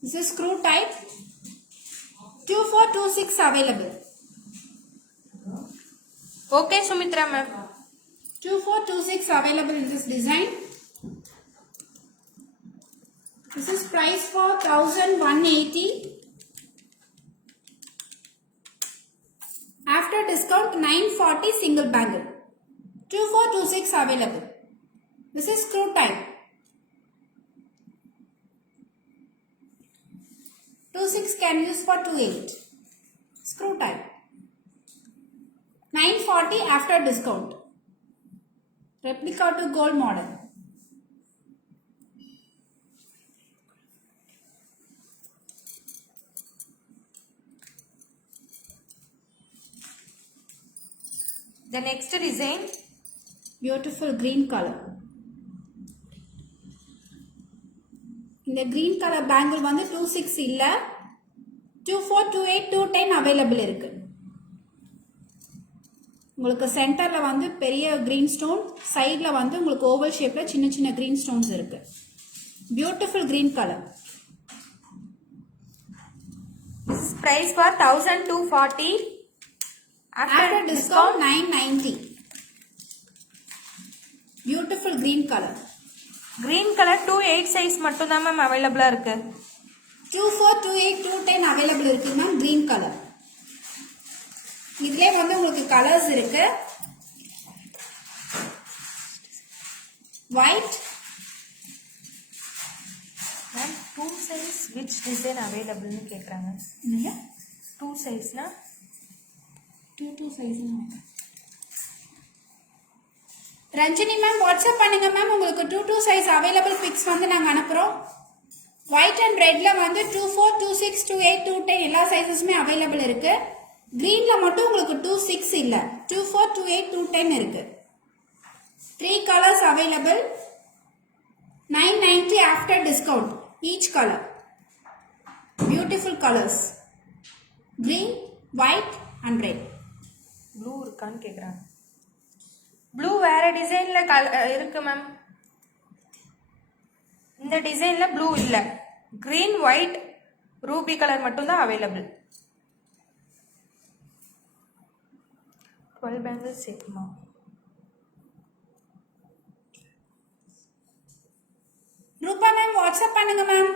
This is screw type. 2426 available. okay Sumitra ma'am. 2426 available in this design. This is price for 1180. After discount 940 single bangle. 2426 available. This is screw type. 26 can use for 28. Screw type. 940 after discount. Replica to gold model. The next design, Beautiful green color. இந்த green color bangle வந்து 26 இல்ல 2428 210 available இருக்கு. உங்களுக்கு சென்டர்ல வந்து பெரிய green stone, சைடுல வந்து உங்களுக்கு ஓவல் ஷேப்ல சின்ன சின்ன green stones இருக்கு. Beautiful green color. this is price for 1240. After discount 990. Beautiful green color. Green color 28 size மட்டும் தான் மேம் அவைலபிளா இருக்கு. 2428 210 available இருக்கு மேம் green color. இதுலயே வந்து உங்களுக்கு கலர்ஸ் இருக்கு. white ma'am 2 size which design available னு கேக்குறாங்க. என்னங்க 2 size னா 22 size ரஞ்சினி மேம் வாட்ஸ்அப் பண்ணுங்க மேம். உங்களுக்கு 22 சைஸ் அவைலபிள் பிக்ஸ் வந்து நாங்க அனுப்புறோம். ஒயிட் அண்ட் ரெட்ல வந்து 24 26 28 210 எல்லா சைஸஸுமே அவைலபிள் இருக்கு. கிரீன்ல மட்டும் உங்களுக்கு 26 இல்ல 24 28 210 இருக்கு. 3 colours available. 990 after discount each color. Beautiful colors. Green, white and red. Blue இருக்கான்னு கேக்குறாங்க. ப்ளூ வேற டிசைன்ல இருக்கு மேம். இந்த டிசைன்ல ப்ளூ இல்ல. கிரீன், ஒயிட், ரூபி கலர் மட்டும் தான் அவைலபிள். 12 பேங்கிள்ஸ் சேர்க்குமா? ரூபா மேம் வாட்ஸ்அப் பண்ணுங்க மேம்.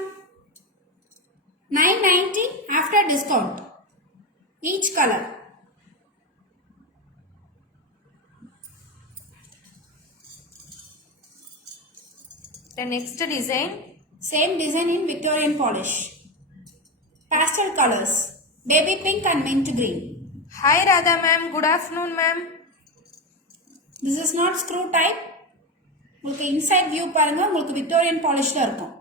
990 after discount each color. The next design, Same design in Victorian polish. Pastel colors. Baby pink and mint green. hi Radha ma'am, good afternoon ma'am. This is not screw type. உங்களுக்கு inside view பாருங்க. உங்களுக்கு Victorian polishல இருக்கும்.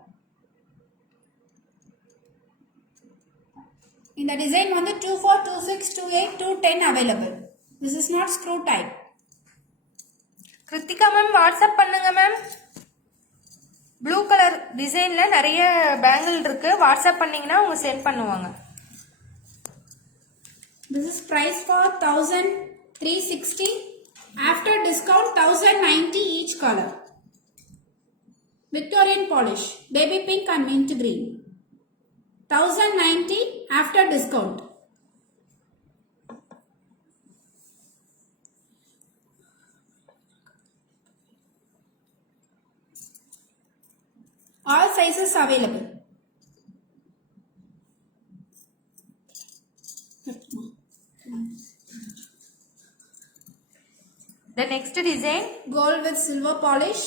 இந்த டிசைன் வந்து 24 26 28 210 available. This is not screw type. Krithika ma'am WhatsApp பண்ணுங்க ma'am. Blue colour டிசைன்ல நிறைய பேங்கிள் இருக்கு. வாட்ஸ்அப் பண்ணீங்கன்னா அவங்க சென்ட் பண்ணுவாங்க. This is price for 1360. After discount 1090 each color. Victorian polish, baby pink and mint green. 1090 after discount. All sizes available. The next design, Gold with silver polish.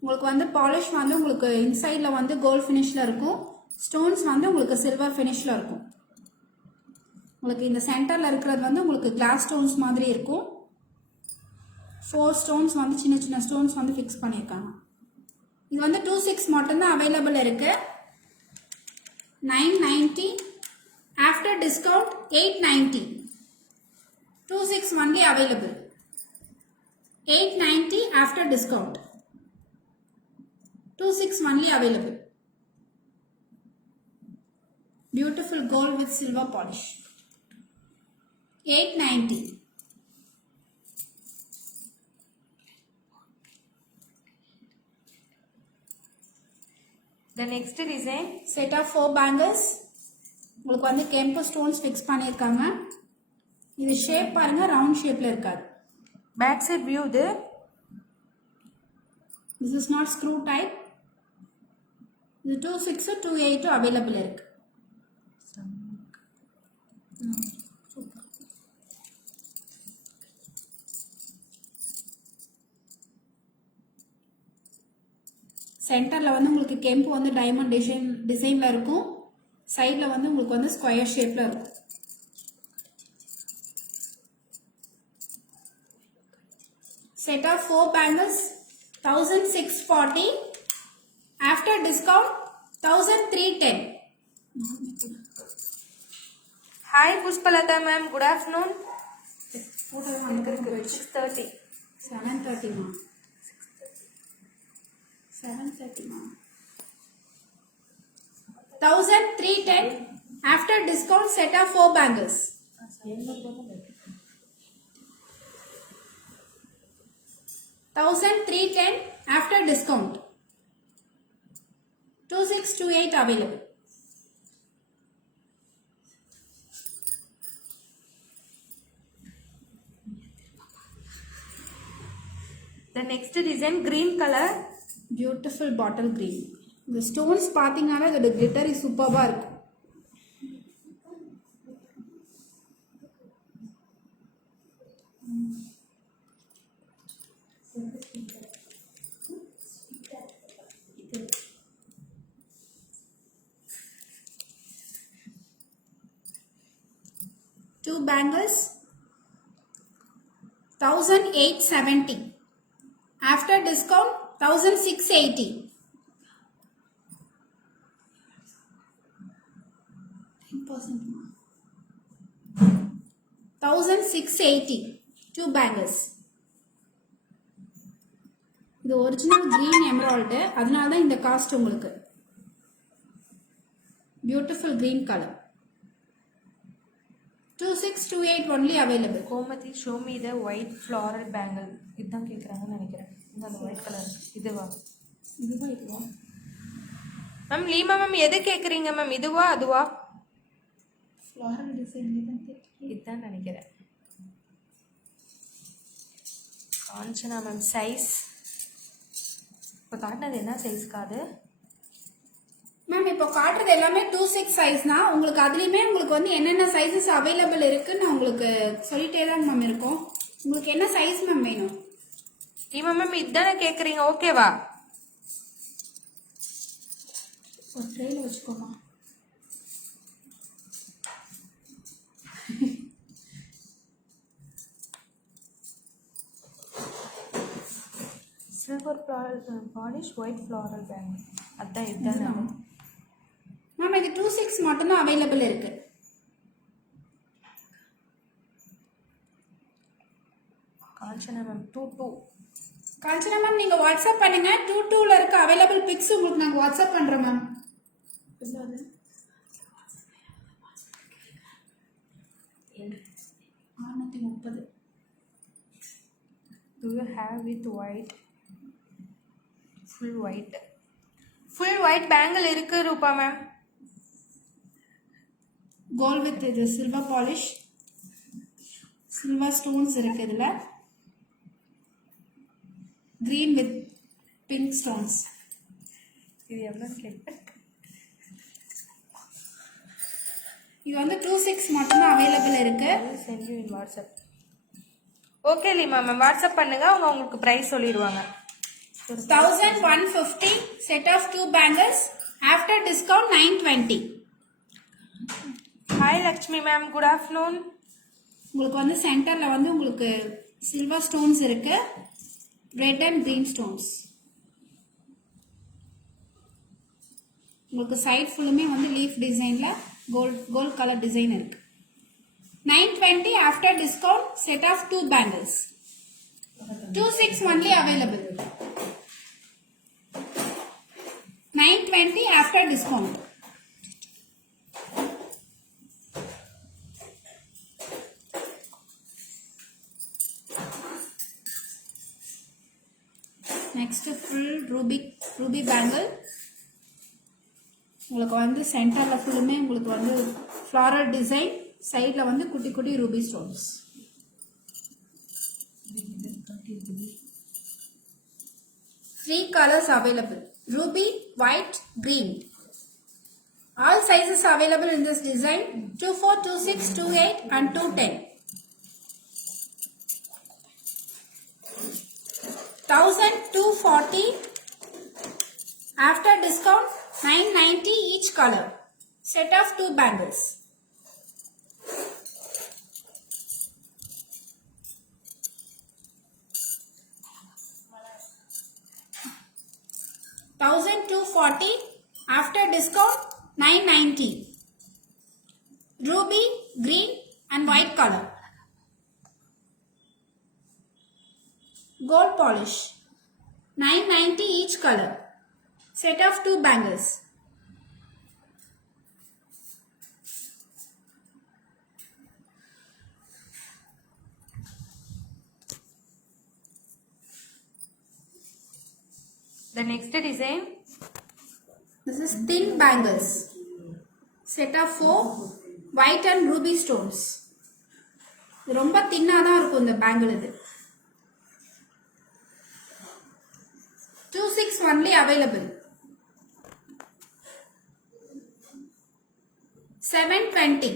உங்களுக்கு வந்து பாலிஷ் வந்து உங்களுக்கு இன்சைடில் வந்து கோல்ட் ஃபினிஷில் இருக்கும். ஸ்டோன்ஸ் வந்து உங்களுக்கு சில்வர் ஃபினிஷில் இருக்கும். உங்களுக்கு இந்த சென்டரில் இருக்கிறது வந்து உங்களுக்கு கிளாஸ் ஸ்டோன்ஸ் மாதிரி இருக்கும். 4 ஸ்டோன்ஸ் வந்து சின்ன சின்ன ஸ்டோன்ஸ் வந்து ஃபிக்ஸ் பண்ணியிருக்காங்க. இது வந்து 26 மட்டும்தான் அவைலபிள் இருக்கு. 990 after discount 890. 26 only available. 890 after discount. 26 only available. Beautiful gold with silver polish. 890. The next design. Set of 4 bangles. உங்களுக்கு வந்து கெம்பு ஸ்டோன்ஸ் ஃபிக்ஸ் பண்ணியிருக்காங்க. இது ஷேப் பாருங்க, ரவுண்ட் ஷேப்ல இருக்காது. Back side view இது. This is not screw type. இது 26 28 அவைலபிள் இருக்கு. சென்டரில் வந்து உங்களுக்கு கெம்பு வந்து டைமண்ட் டிசைனில் இருக்கும். சைடில் வந்து உங்களுக்கு வந்து ஸ்கொயர் ஷேப்பில் இருக்கும். Set of 4 bangles 1640. After discount 1310. Hi Pushpalata ma'am, good afternoon. 6:30. 7:30 ma. 7:30 ma. 1310. After discount set of 4 bangles. 1310 after discount. 2628 available. The next design green color. Beautiful bottle green. The stones பாத்தீங்கன்னா the glitter is superb-ஆ இருக்கு. Two bangles 1870. After discount 1680. 10%. 1680. Two bangles. இது original green emerald, அதனால தான் இந்த காஸ்ட் உங்களுக்கு. Beautiful green color. 2628 only available. Komati, show me the white floral bangle. இதுதான் கேக்குறாங்கன்னு நினைக்கிறேன். இந்த white color இதுவா? இதுவா? மேம் லீமா மேம் எது கேக்குறீங்க மேம்? இதுவா அதுவா? Floral design இதுதான் நினைக்கிறேன். காஞ்சனா மேம் சைஸ் இப்போ காட்டினது என்ன சைஸ் காது மேம்? இப்போ காட்டுறது எல்லாமே 26 சைஸ்னா உங்களுக்கு அதுலயுமே உங்களுக்கு வந்து என்னென்ன சைஸஸ் அவைலபிள் இருக்குன்னு உங்களுக்கு சொல்லிட்டே தான் மேம் இருக்கும். உங்களுக்கு என்ன சைஸ் மேம் வேணும்? லீமா மேம் இதுதானே கேக்குறீங்க, ஓகேவா? ஒரு ட்ரேல வச்சுக்கோமா. Silver polish white floral bangle அதான் இதுதானே மேம். இது 26 மட்டும்தான் அவைலபிள் இருக்கு. காஞ்சனா மேம் 22. காஞ்சனா மேம் நீங்க வாட்ஸ்அப் பண்ணுங்க. 22ல இருக்க அவைலபிள் பிக்ஸ் உங்களுக்கு நாங்க வாட்ஸ்அப் பண்றோம் மேம். எவ்வளவு? 630. Do you have with white? Full white. Full white bangle இருக்கு ரூபா மேம். கோல்ட் வித் இது சில்வர் பாலிஷ், சில்வர் ஸ்டோன்ஸ் இருக்கு இதுல. Green with pink stones. இது எவ்வளவு கேட்பேன்? இது வந்து 26 மட்டும்தான் அவைலபிள் இருக்கு. Send you in WhatsApp. Okay Leema ma'am WhatsApp பண்ணுங்க, அவங்க உங்களுக்கு பிரைஸ் சொல்லிடுவாங்க. 1150 set of 2 bangles after discount 920. ஹாய் லக்ஷ்மி மேம், குட் ஆஃப்டர்நூன். உங்களுக்கு வந்து சென்டர்ல வந்து உங்களுக்கு சில்வர் ஸ்டோன்ஸ் இருக்கு, ரெட் அண்ட் கிரீன் ஸ்டோன்ஸ். உங்களுக்கு சைட் ஃபுல்லுமே வந்து லீஃப் டிசைன்ல கோல்ட் கலர் டிசைன் இருக்கு. 920 after discount set of 2 bangles. 26 only available. 920 after discount. Next full ruby bangle. உங்களுக்கு வந்து சென்டர்ல ஃபுல்லுமே உங்களுக்கு வந்து ஃப்ளாரல் டிசைன், சைடுல வந்து குட்டி குட்டி ruby stones. Three colors available: ruby, white, green. All sizes available in this design: 24, 26, 28 and 210. 1240 after discount 990 each color. Set of 2 bangles. $1,240 after discount 990. Ruby, green and white color. Gold polish. 990 each color. Set of 2 bangles. The next design. This is thin bangles. Set of 4 white and ruby stones. ரொம்ப தின்னா தான் இருக்கும் இந்த பேங்கிள். இது 26 only available. 720.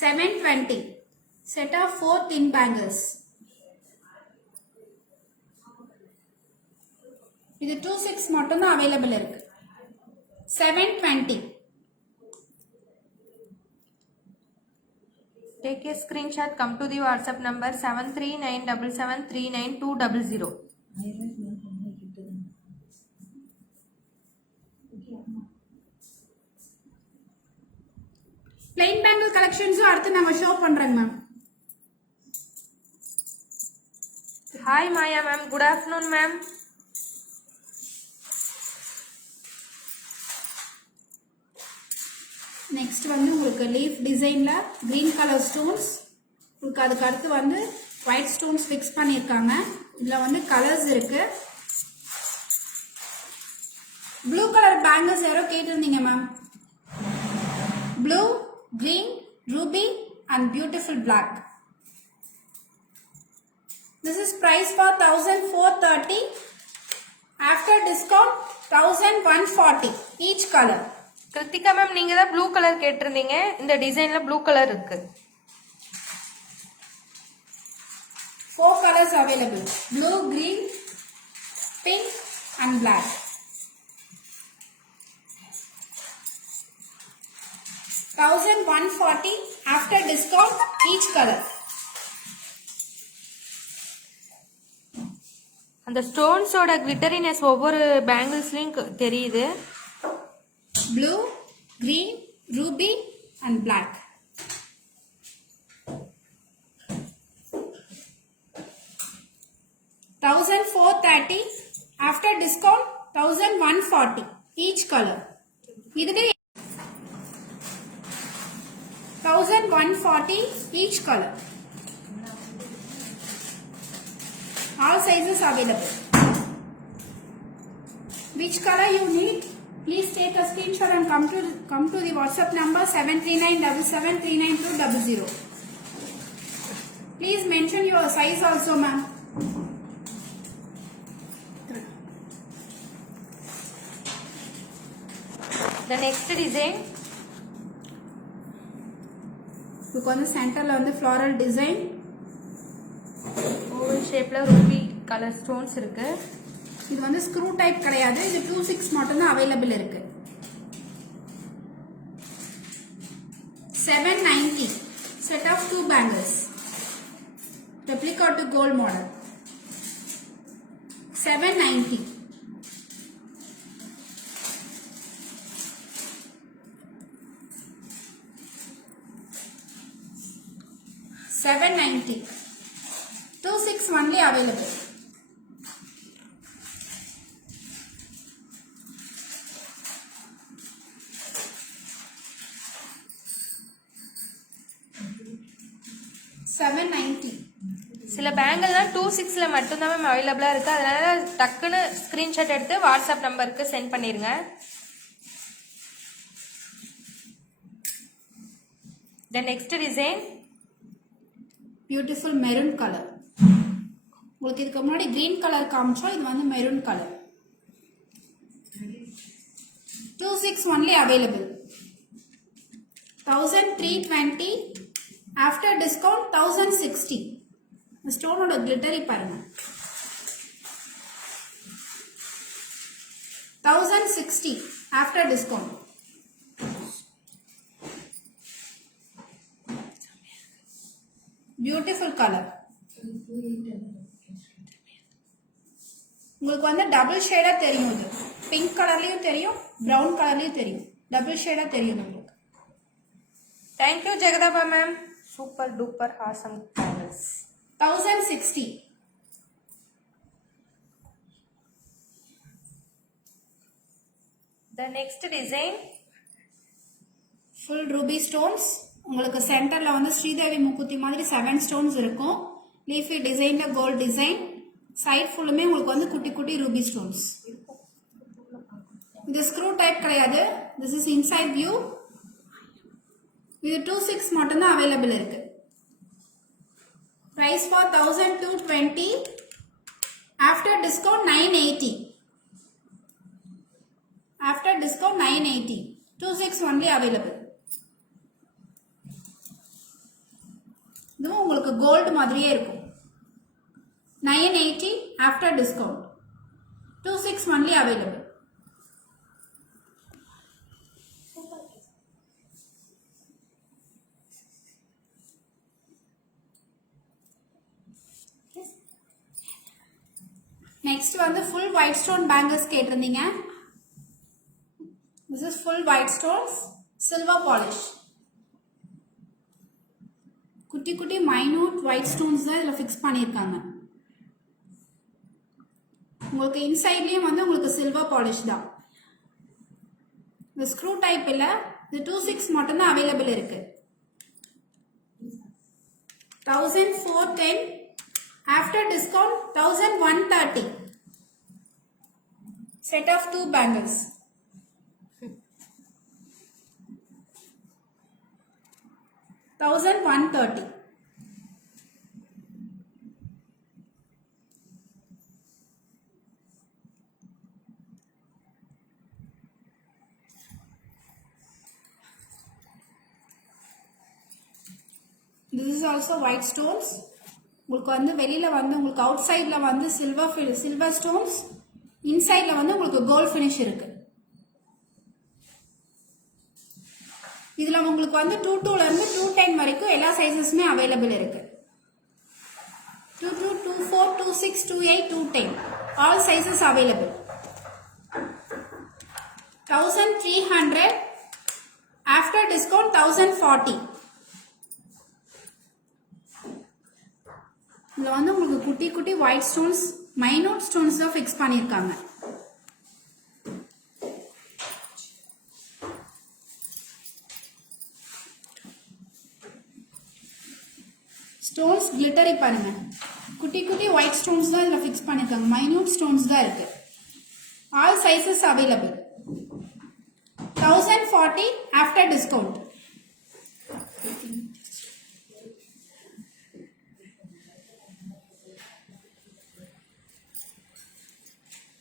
$720. Set of 4 thin bangles. இது 26 மட்டும் தான் available இருக்கு. 720. Take a screenshot. Come to the WhatsApp number 7397739200. Plain bangle collections அடுத்து நாம ஷோ பண்றேங்க ma'am. Hi Maya ma'am, good afternoon ma'am. Next வந்து உங்களுக்கு லீஃப் டிசைன்ல கிரீன் கலர் ஸ்டோன்ஸ், உங்களுக்கு அதுக்கு அடுத்து வந்து ஒயிட் ஸ்டோன்ஸ் ஃபிக்ஸ் பண்ணியிருக்காங்க. இதுல வந்து கலர்ஸ் இருக்கு. ப்ளூ கலர் பேங்கிள்ஸ் யாரோ கேட்டிருந்தீங்க ma'am. Blue, green, ruby and beautiful black. This is price for 1430. After discount 1140 each color. Krithika ma'am, நீங்க தான் ப்ளூ கலர் கேட்டிருந்தீங்க. இந்த டிசைன்ல ப்ளூ கலர் இருக்கு. 4 colors available: blue, green, pink and black. $1140 after discount each color. அந்த ஸ்டோன்ஸோட கிளிட்டரினஸ் ஒவ்வொரு பேங்கிள்ஸ்லயும் தெரியுது. Blue, green, ruby and black. $1430 after discount 1140 each color. இதுவே 1140 each color. All sizes available. Which color you need? Please take a screenshot and come to the WhatsApp number 7397739200. Please mention your size also, ma'am. The next design. இதுக்கு வந்து சென்டர்ல வந்து floral design, oval ஷேப்பில் Ruby colour stones இருக்கு. இது வந்து screw type கிடையாது, இது 26 மட்டும்தான் அவைலபிள் இருக்கு. 790 set of 2 bangles, replica to gold model. 790. $790. 26 only available. $790. சில பேங்கிள்லாம் 26ல் மட்டும்தான் மேம் அவைலபிளாக இருக்குது. அதனால டக்குன்னு ஸ்க்ரீன்ஷாட் எடுத்து வாட்ஸ்அப் நம்பருக்கு சென்ட் பண்ணிடுங்க. The next design beautiful maroon colour. உங்களுக்கு இதுக்கு முன்னாடி கிரீன் கலர் காமிச்சோம், இது வந்து maroon colour. 26 only available. 1320. After discount 1060. ஸ்டோனோட கிளிட்டரி பாருங்க. 1060 after discount. Beautiful colour. உங்களுக்கு வந்து டபுள் ஷேடா தெரியும், இது பிங்க் கலர்லயும் தெரியும், பிரவுன் கலர்லயும் தெரியும், டபுள் ஷேடா தெரியும் உங்களுக்கு. தேங்க்யூ ஜெகதாபா ma'am. Super duper awesome bangles. 1060. The next design full ruby stones. உங்களுக்கு சென்டர்ல வந்து ஸ்ரீதேவி மூக்குத்தி மாதிரி 7 ஸ்டோன்ஸ் இருக்கும். லீஃபி டிசைன்ல கோல்ட் டிசைன். சைட் ஃபுல்லுமே உங்களுக்கு வந்து குட்டி குட்டி ரூபி ஸ்டோன்ஸ். இது ஸ்க்ரூ டைப் கிடையாது. This is inside view. இது 26 மட்டும்தான் அவைலபிள் இருக்கு. Price for 1220. After discount 980. After discount 980. 26 only available. இதுவும் உங்களுக்கு கோல்டு மாதிரியே இருக்கும். 980 after discount. 26 only available. Next வந்து ஃபுல் ஒயிட் ஸ்டோன் பேங்கிள்ஸ் கேட்டிருந்தீங்க. This is full white stones, silver polish. குட்டி குட்டி மைனூட் ஒயிட் ஸ்டோன்ஸ் தான் இதில் ஃபிக்ஸ் பண்ணியிருக்காங்க. உங்களுக்கு இன்சைட்லேயும் வந்து உங்களுக்கு சில்வர் பாலிஷ் தான். இந்த ஸ்க்ரூ டைப் இல்லை, இது 26 மட்டும்தான் அவைலபிள் இருக்கு. 1410. After discount 1130. Set of 2 bangles. $1130. This is also white stones. உங்களுக்கு வந்து வெளியில வந்து உங்களுக்கு அவுட் சைட்ல வந்து சில்வர் ஸ்டோன்ஸ், இன்சைட்ல வந்து உங்களுக்கு கோல்ட் ஃபினிஷ் இருக்கு. இதுல உங்களுக்கு வந்து 22 ல இருந்து 210 வரைக்கும் எல்லா சைஸஸுமே அவைலபிள் இருக்கு. 22, 24, 26, 28, 210 all sizes available. 1300. after discount 1040. இதுல வந்து உங்களுக்கு குட்டி குட்டி ஒயிட் ஸ்டோன்ஸ், மைனூட் ஸ்டோன்ஸ் தான் ஃபிக்ஸ் பண்ணியிருக்காங்க. ஸ்டோன்ஸ் கிளிட்டரி பாருங்க, குட்டி குட்டி ஒயிட் ஸ்டோன்ஸ் தான் இதில் ஃபிக்ஸ் பண்ணியிருக்காங்க, மைனூட் ஸ்டோன்ஸ் தான் இருக்கு. All sizes available. 1040 after discount.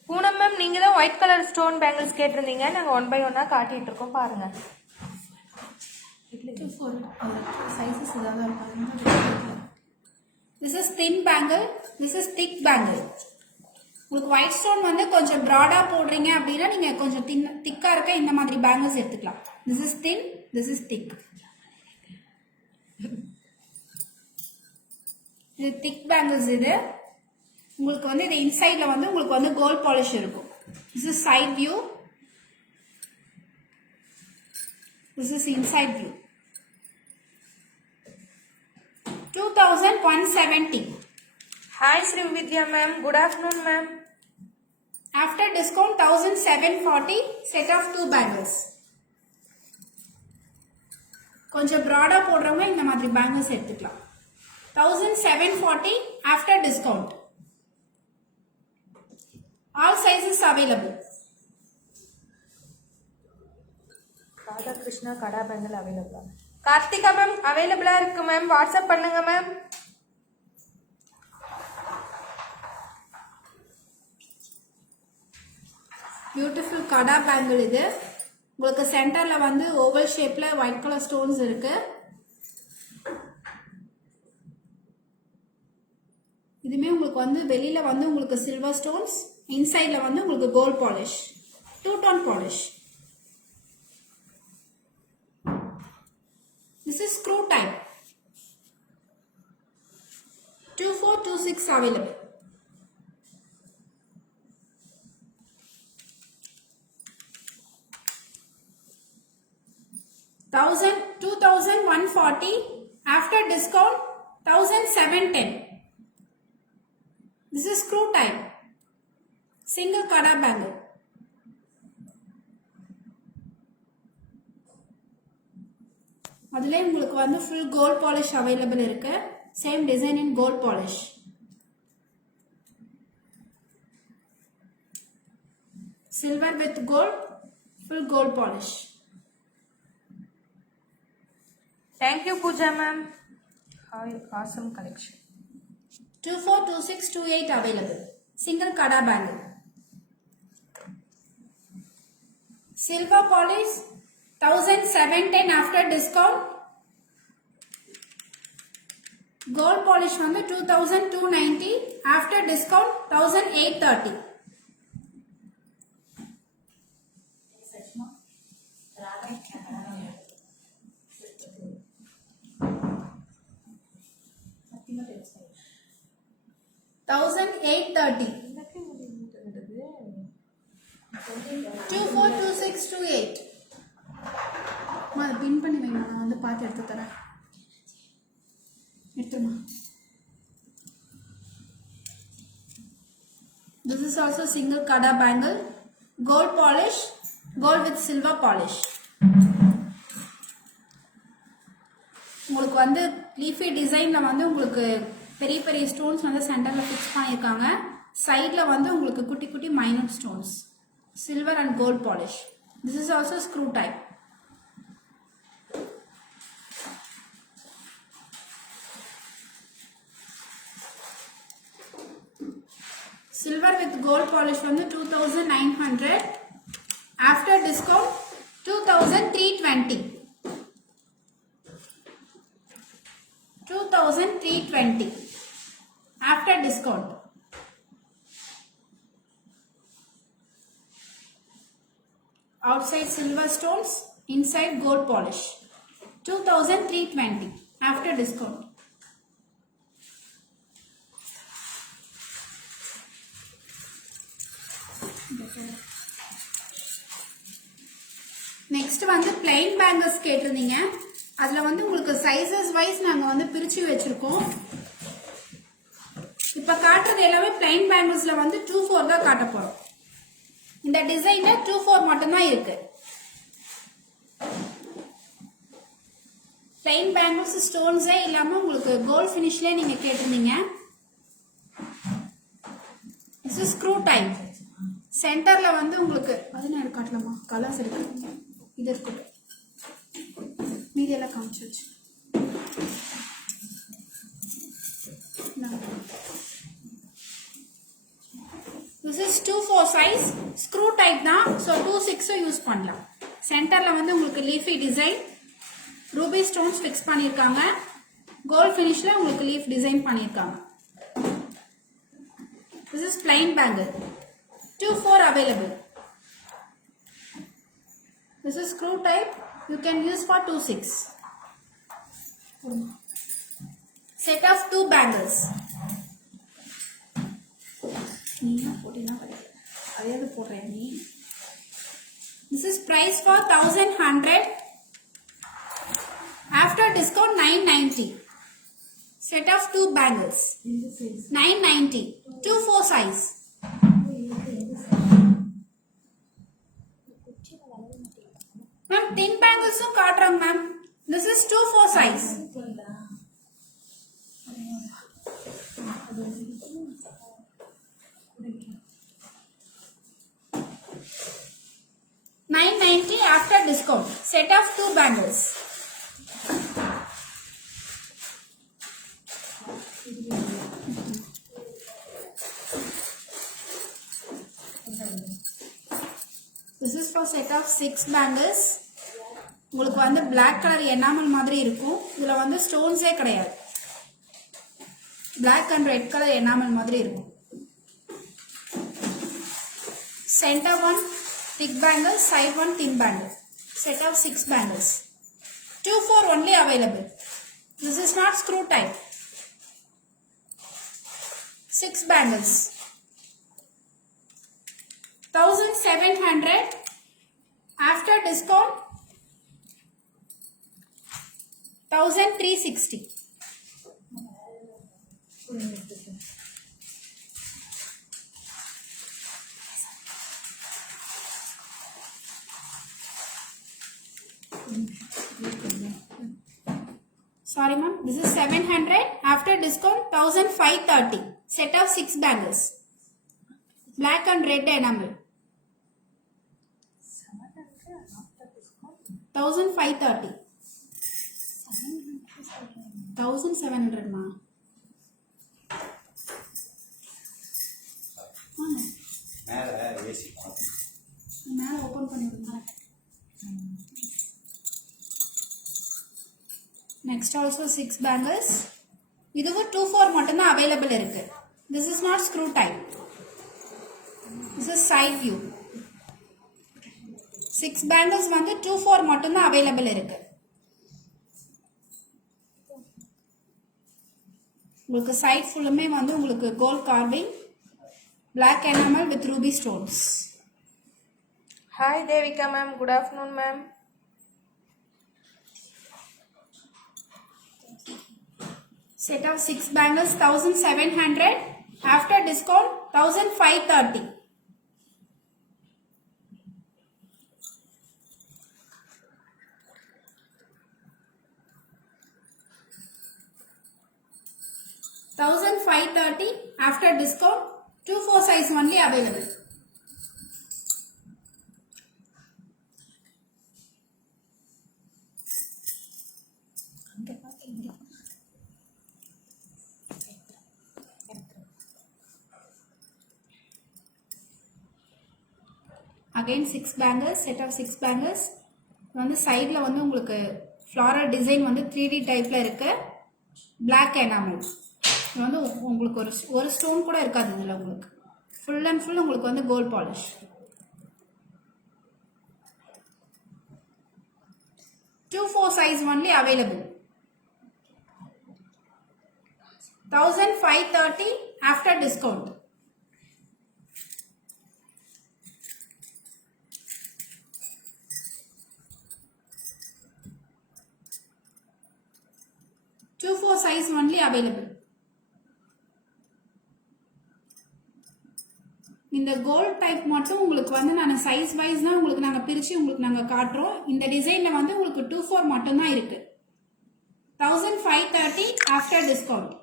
Poonam மேம், நீங்க தான் ஒயிட் கலர் ஸ்டோன் பேங்கிள்ஸ் கேட்டிருந்தீங்க. நாங்க 1 by 1 காட்டிட்டு இருக்கோம், பாருங்க. சைசஸ் ஏதாவது இருக்காங்க. This is thin bangle. This is thick bangle. உங்களுக்கு ஒயிட் ஸ்டோன் வந்து கொஞ்சம் ப்ராடா போடுறீங்க அப்படின்னா நீங்க கொஞ்சம் திக்கா இருக்க இந்த மாதிரி பேங்கிள்ஸ் எடுத்துக்கலாம். This is thin, this is thick. இது திக் பேங்கிள்ஸ். இது உங்களுக்கு வந்து இது இன்சைட்ல வந்து உங்களுக்கு வந்து கோல்ட் பாலிஷ் இருக்கும். This is side view. This is inside view. 2170. Hi Sri Vidya ma'am, good afternoon ma'am. After discount 1740 set of 2 bangles. கொஞ்சம் ப்ராடா போடுறவங்க இந்த மாதிரி பேங்கிள்ஸ் எடுத்துக்கலாம். 1740 after discount. All sizes available. Radha கிருஷ்ணா கடா பேங்கிள் அவைலபிளா? கார்த்திகா மேம் அவைலபிளா இருக்கு மேம், வாட்ஸ்அப் பண்ணுங்க மேம். பியூட்டிஃபுல் கடா பேங்கிள். இது உங்களுக்கு சென்டர்ல வந்து ஓவல் ஷேப்ல ஒயிட் கலர் ஸ்டோன்ஸ் இருக்கு. இதுமே உங்களுக்கு வந்து வெளியில வந்து உங்களுக்கு சில்வர் ஸ்டோன்ஸ், இன்சைட்ல வந்து உங்களுக்கு gold polish, 2 tone polish. This is screw type. 2426 available. $1,000 $2,140 after discount 1,710. This is screw type. Single kada bangle. அதுல உங்களுக்கு வந்து full gold polish available இருக்கு. Same design in gold polish. Silver with gold, full gold polish. Thank you Pooja ma'am. Hi, awesome collection. 242628 available. Single kada bangle. Silver polish 1,710 after discount. Gold polish வந்து 2,290 after discount 1,830. $1,830. 242628. பின் பண்ணி வைங்க, நான் வந்து பார்த்து எடுத்து தரேன். எடுத்துமா. This is also single kada bangle, gold polish, gold with silver polish. உங்களுக்கு வந்து லீஃபி டிசைன்ல வந்து உங்களுக்கு பெரிய பெரிய ஸ்டோன்ஸ் வந்து சென்டர்ல ஃபிக்ஸ் பண்ணியிருக்காங்க. சைட்ல வந்து உங்களுக்கு குட்டி குட்டி minute stones, silver and gold polish. This is also screw type. Silver with gold polish வந்து 2,900 after discount 2,320. 2,320 after discount. Outside silver stones, inside gold polish. 2,320 after discount. Next வந்து பிளைன் பேங்கிள்ஸ் கேட்டிருந்தீங்க. அதுல வந்து உங்களுக்கு சைசஸ் வைஸ் நாங்க வந்து பிரிச்சு வச்சிருக்கோம். இப்ப காட்டுறது எல்லாமே பிளைன் பேங்கிள்ஸ்ல வந்து 2/4 தான் காட்ட போறோம். இந்த டிசைன்ல 2/4 மட்டும் தான் இருக்கு. பிளைன் பேங்கிள்ஸ் ஸ்டோன்ஸே இல்லாம உங்களுக்கு கோல்ட் ஃபினிஷ்ல நீங்க கேட்டிருந்தீங்க. This is screw type. சென்டர்ல வந்து உங்களுக்கு அது நான் காட்டலாமா? கலர்ஸ் இருக்கு. இது இருக்கட்டும், மீதி எல்லாம் காமிச்சிருச்சு. This is 2/4 size, screw type தான். So 2/6 யூஸ் பண்ணலாம். சென்டர்ல வந்து உங்களுக்கு leafy design, Ruby stones fix பண்ணிருக்காங்க. கோல்ட் ஃபினிஷில் உங்களுக்கு லீஃப் டிசைன் பண்ணியிருக்காங்க. This is plain bangle. 2-4 available. This is screw type. You can use for 2-6. Set of 2 bangles. This is price for 1100. After discount 990. Set of 2 bangles. 990. 2-4 size. Ma'am, thin bangles காட்டுறோம் ma'am. This is 2-4 size. $990 after discount. Set of 2 bangles. This is for set of 6 bangles. உங்களுக்கு வந்து black color enamel மாதிரி இருக்கும். இதுல வந்து ஸ்டோன்ஸே கிடையாது. Black and red color enamel மாதிரி இருக்கும். Center one thick bangle, side one thin bangle. Set of 6 bangles. 2-4 only available. This is not screw type. 6 bangles. 1700 after discount 1360. Sorry ma'am, this is 700 after discount 1530. Set of 6 bangles. Black and red enamel. 1530. 1700 ma. மேல ஓபன் பண்ணிடுங்க. Next also 6 bangles. இதுவும் 2-4 மட்டும்தான் available இருக்கு. This is not screw type. This is side view. 6 bangles வந்து 2-4 மட்டும்தான் available இருக்கு. உங்களுக்கு side ஃபுல்லுமே வந்து உங்களுக்கு gold carving, black enamel with ruby stones. Hi Devika ma'am, good afternoon ma'am. Set of 6 bangles 1700 after discount 1530. $1530 after discount 2-4 size only available. Again 6 bangles, set of 6 bangles. வந்து சைடுல வந்து உங்களுக்கு floral design வந்து 3D டைப்ல இருக்கு. Black enamel. இது வந்து உங்களுக்கு ஒரு ஸ்டோன் கூட இருக்காது இதுல உங்களுக்கு. Full and full உங்களுக்கு வந்து gold polish. 2-4 size only available. 1530 after discount. Two-four size only available. இந்த கோல்ட் டைப் மட்டும் உங்களுக்கு வந்து நான் சைஸ் வைஸ் தான் உங்களுக்கு நாங்க பிரிச்சு உங்களுக்கு நாங்க காட்டுறோம். இந்த டிசைன்ல வந்து உங்களுக்கு 2-4 மட்டும் தான் இருக்கு. 1530 ஆஃப்டர் டிஸ்கவுண்ட்.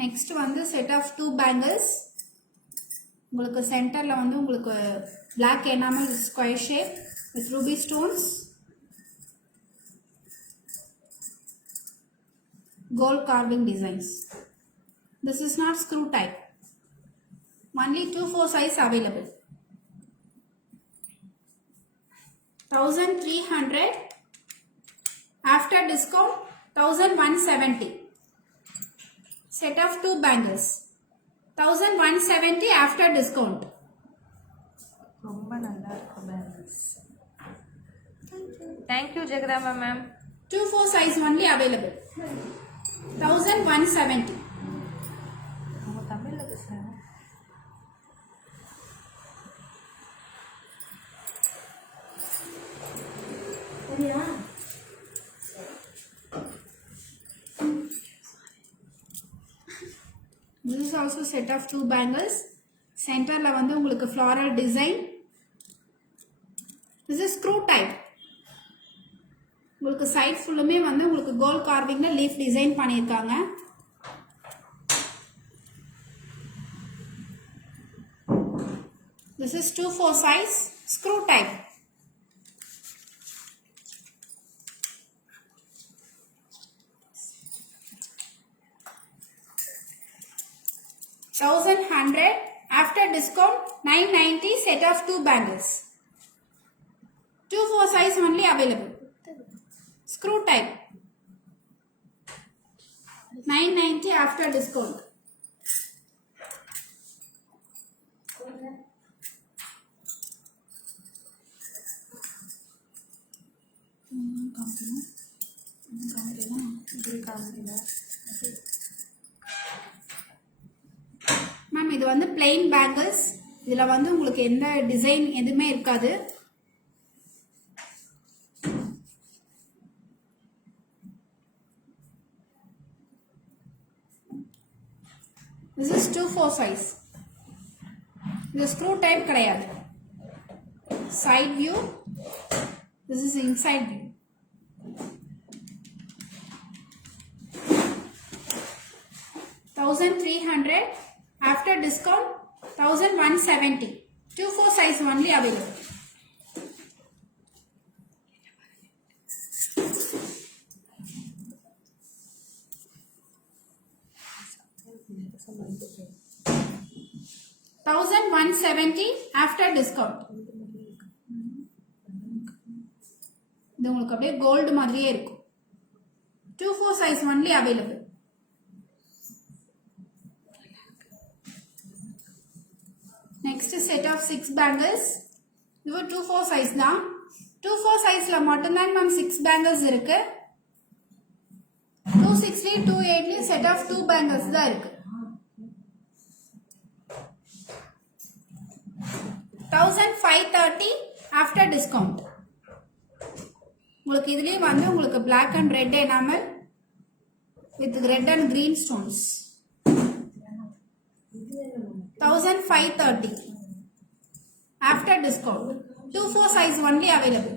நெக்ஸ்ட் வந்து செட் ஆஃப் 2 பேங்கிள்ஸ். உங்களுக்கு சென்டர்ல வந்து உங்களுக்கு black enamel square shape with ruby stones, gold carving designs. This is not screw type. Only 2-4 size available. 1300. After discount 1170. Set of 2 bangles. 1170 after discount. ரொம்ப நல்லா இருக்கு பேங்கிள்ஸ். தேங்க்யூ ஜெகதாம்பா மேம். 2-4 size only available. 1170. அவங்க தமிழ்ல பேசுறாங்க. சரியா? This is also set of 2 bangles. Centerல வந்து உங்களுக்கு floral design. This is screw type. உங்களுக்கு side ஃபுல்லுமே வந்து உங்களுக்கு gold carvingல leaf design பண்ணியிருக்காங்க. This is 2-4 size screw type. $1,100 after discount 990 set of 2 bangles. 2-4 size only available. Screw type. 990 after discount. Ma'am இது வந்து plain bangles. இதில் வந்து உங்களுக்கு எந்த டிசைன் எதுவுமே இருக்காது. This is 2-4 size. இது screw type கிடையாது. Side view. This is inside view. $1,300 after discount 1,170. 2-4 size only available. $1,170 after discount. இது உங்களுக்கு அப்படியே கோல்டு மாதிரியே இருக்கும். 2-4 size only available. Next set of 6 bangles. இது 2-4 size தான். 2-4 sizeல மட்டும்தான் மேம் 6 bangles இருக்கு. 2-6 2-8 set of 2 bangles தான் இருக்கு. 1,530 after discount. உங்களுக்கு இதுலயே வந்து உங்களுக்கு black and red enamel with red and green stones. 1,530 after discount. 2-4 size only available.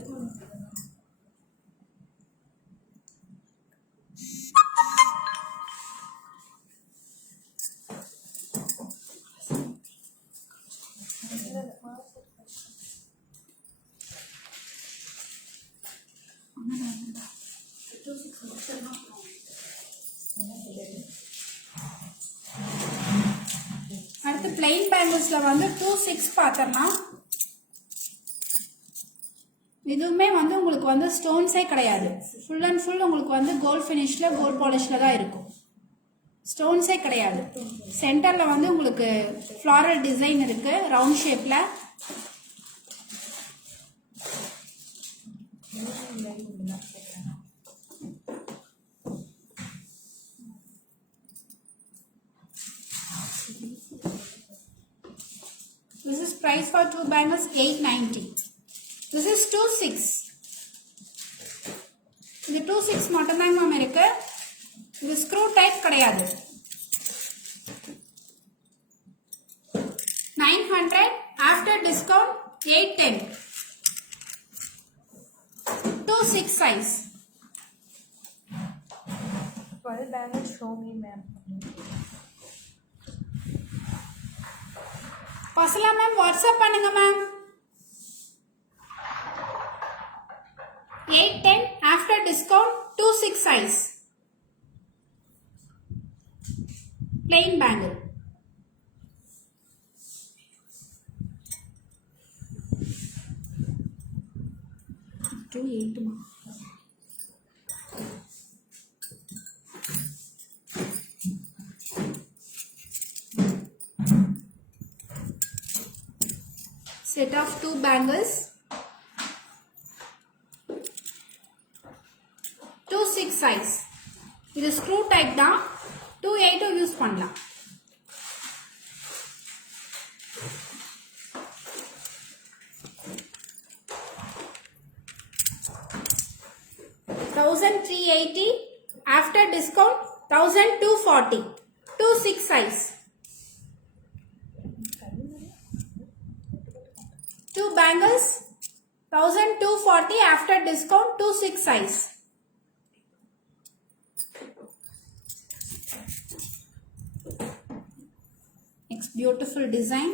அடுத்து plain banglesல வந்து 2-6 பார்த்தோம்னா இதுவுமே வந்து உங்களுக்கு வந்து ஸ்டோன்ஸே கிடையாது. ஃபுல் அண்ட் ஃபுல் உங்களுக்கு வந்து கோல்ட் ஃபினிஷ்ல கோல்ட் பாலிஷ்ல தான் இருக்கும். ஸ்டோன்ஸே கிடையாது. சென்டர்ல வந்து உங்களுக்கு ஃப்ளாரல் டிசைன் இருக்கு ரவுண்ட் ஷேப்ல. This is price for 2 bangles 890. This is 2-6. இது 2-6 மட்டும்தான் மேம் இருக்கு. இது ஸ்க்ரூ டைப் கிடையாது. 900 after discount 810. 2-6 size. 12 bangles show me ma'am. Pasala ma'am WhatsApp பண்ணுங்க ma'am. 810 after discount 2-6 size. plain bangle. Two eight. Set of 2 bangles. 2/6 size. இது screw type தான். 2/8 யூஸ் பண்ணலாம். $1,380 after discount $1,240. 2/6 size. 2 bangles 1,240 after discount. 2/6 size. Next beautiful design.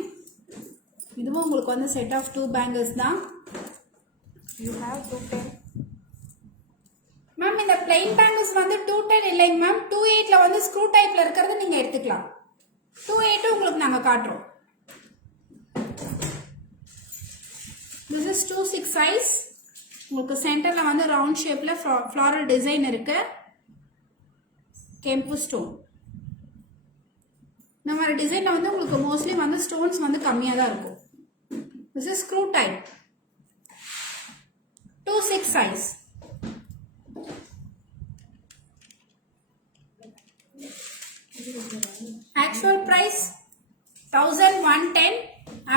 இதுவும் உங்களுக்கு வந்து set of 2 bangles தான். You have 210. மேம் இந்த plain bangles வந்து 210 இல்லைங்க மேம். 2/8ல வந்து screw typeல இருக்கிறது நீங்க எடுத்துக்கலாம். 2/8 உங்களுக்கு நாங்க காட்டுறோம். This is 2/6 size. உங்களுக்கு சென்டர்ல வந்து ரவுண்ட் ஷேப்ல floral design இருக்கு. கெம்பு ஸ்டோன். இந்த மாதிரி டிசைன்ல வந்து உங்களுக்கு மோஸ்ட்லி வந்து ஸ்டோன்ஸ் வந்து கம்மியா தான் இருக்கும். This is screw type. 2/6 size. Actual price 1,110.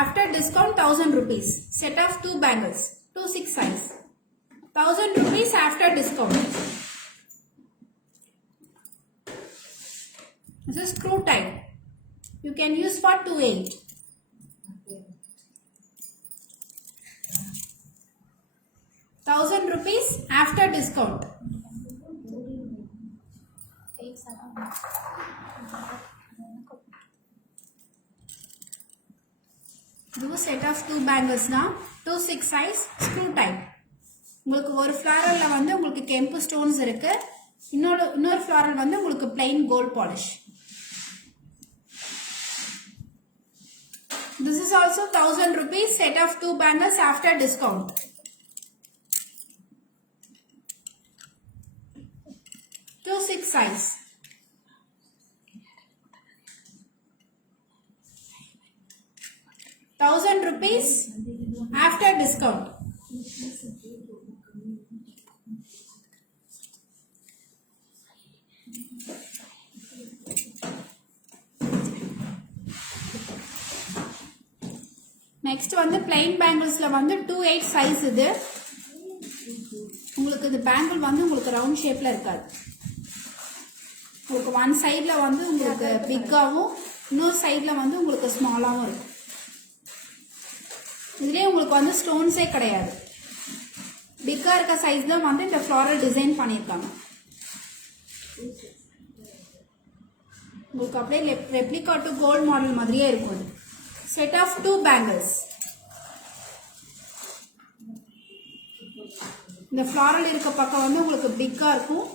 After discount 1,000 rupees. Set of 2 bangles. 2/6 size. 1,000 rupees after discount. This is screw type. You can use for 2/8. ₹1,000 after discount. Do set of 2 bangles now. 2/6 size screw type. உங்களுக்கு ஒரு ஃப்ளாரல்ல வந்து உங்களுக்கு கெம்பு ஸ்டோன்ஸ் இருக்கு. இன்னொரு ஃப்ளாரல் வந்து உங்களுக்கு plain gold polish. This is also ₹1,000 set of 2 bangles after discount. $2,6 size. ₹1,000 after discount. Next வந்து plain banglesல வந்து 2/8 size இது. உங்களுக்கு இது பேங்கிள் வந்து உங்களுக்கு ரவுண்ட் ஷேப்ல இருக்காது. உங்களுக்கு ஒன் சைடுல வந்து உங்களுக்கு பிக்காவும் இன்னொரு சைடுல வந்து உங்களுக்கு ஸ்மாலாவும் இருக்கும். இதுலயே உங்களுக்கு வந்து ஸ்டோன்ஸே கிடையாது. பிக்கா இருக்க சைஸ்ல வந்து இந்த ஃப்ளாரல் டிசைன் பண்ணியிருக்காங்க. உங்களுக்கு அப்படியே ரெப்ளிகா டு கோல்ட் மாடல் மாதிரியே இருக்கும். Set of 2 bangles. இந்த ஃப்ளாரல் இருக்க பக்கம் வந்து உங்களுக்கு பிக்கா இருக்கும்.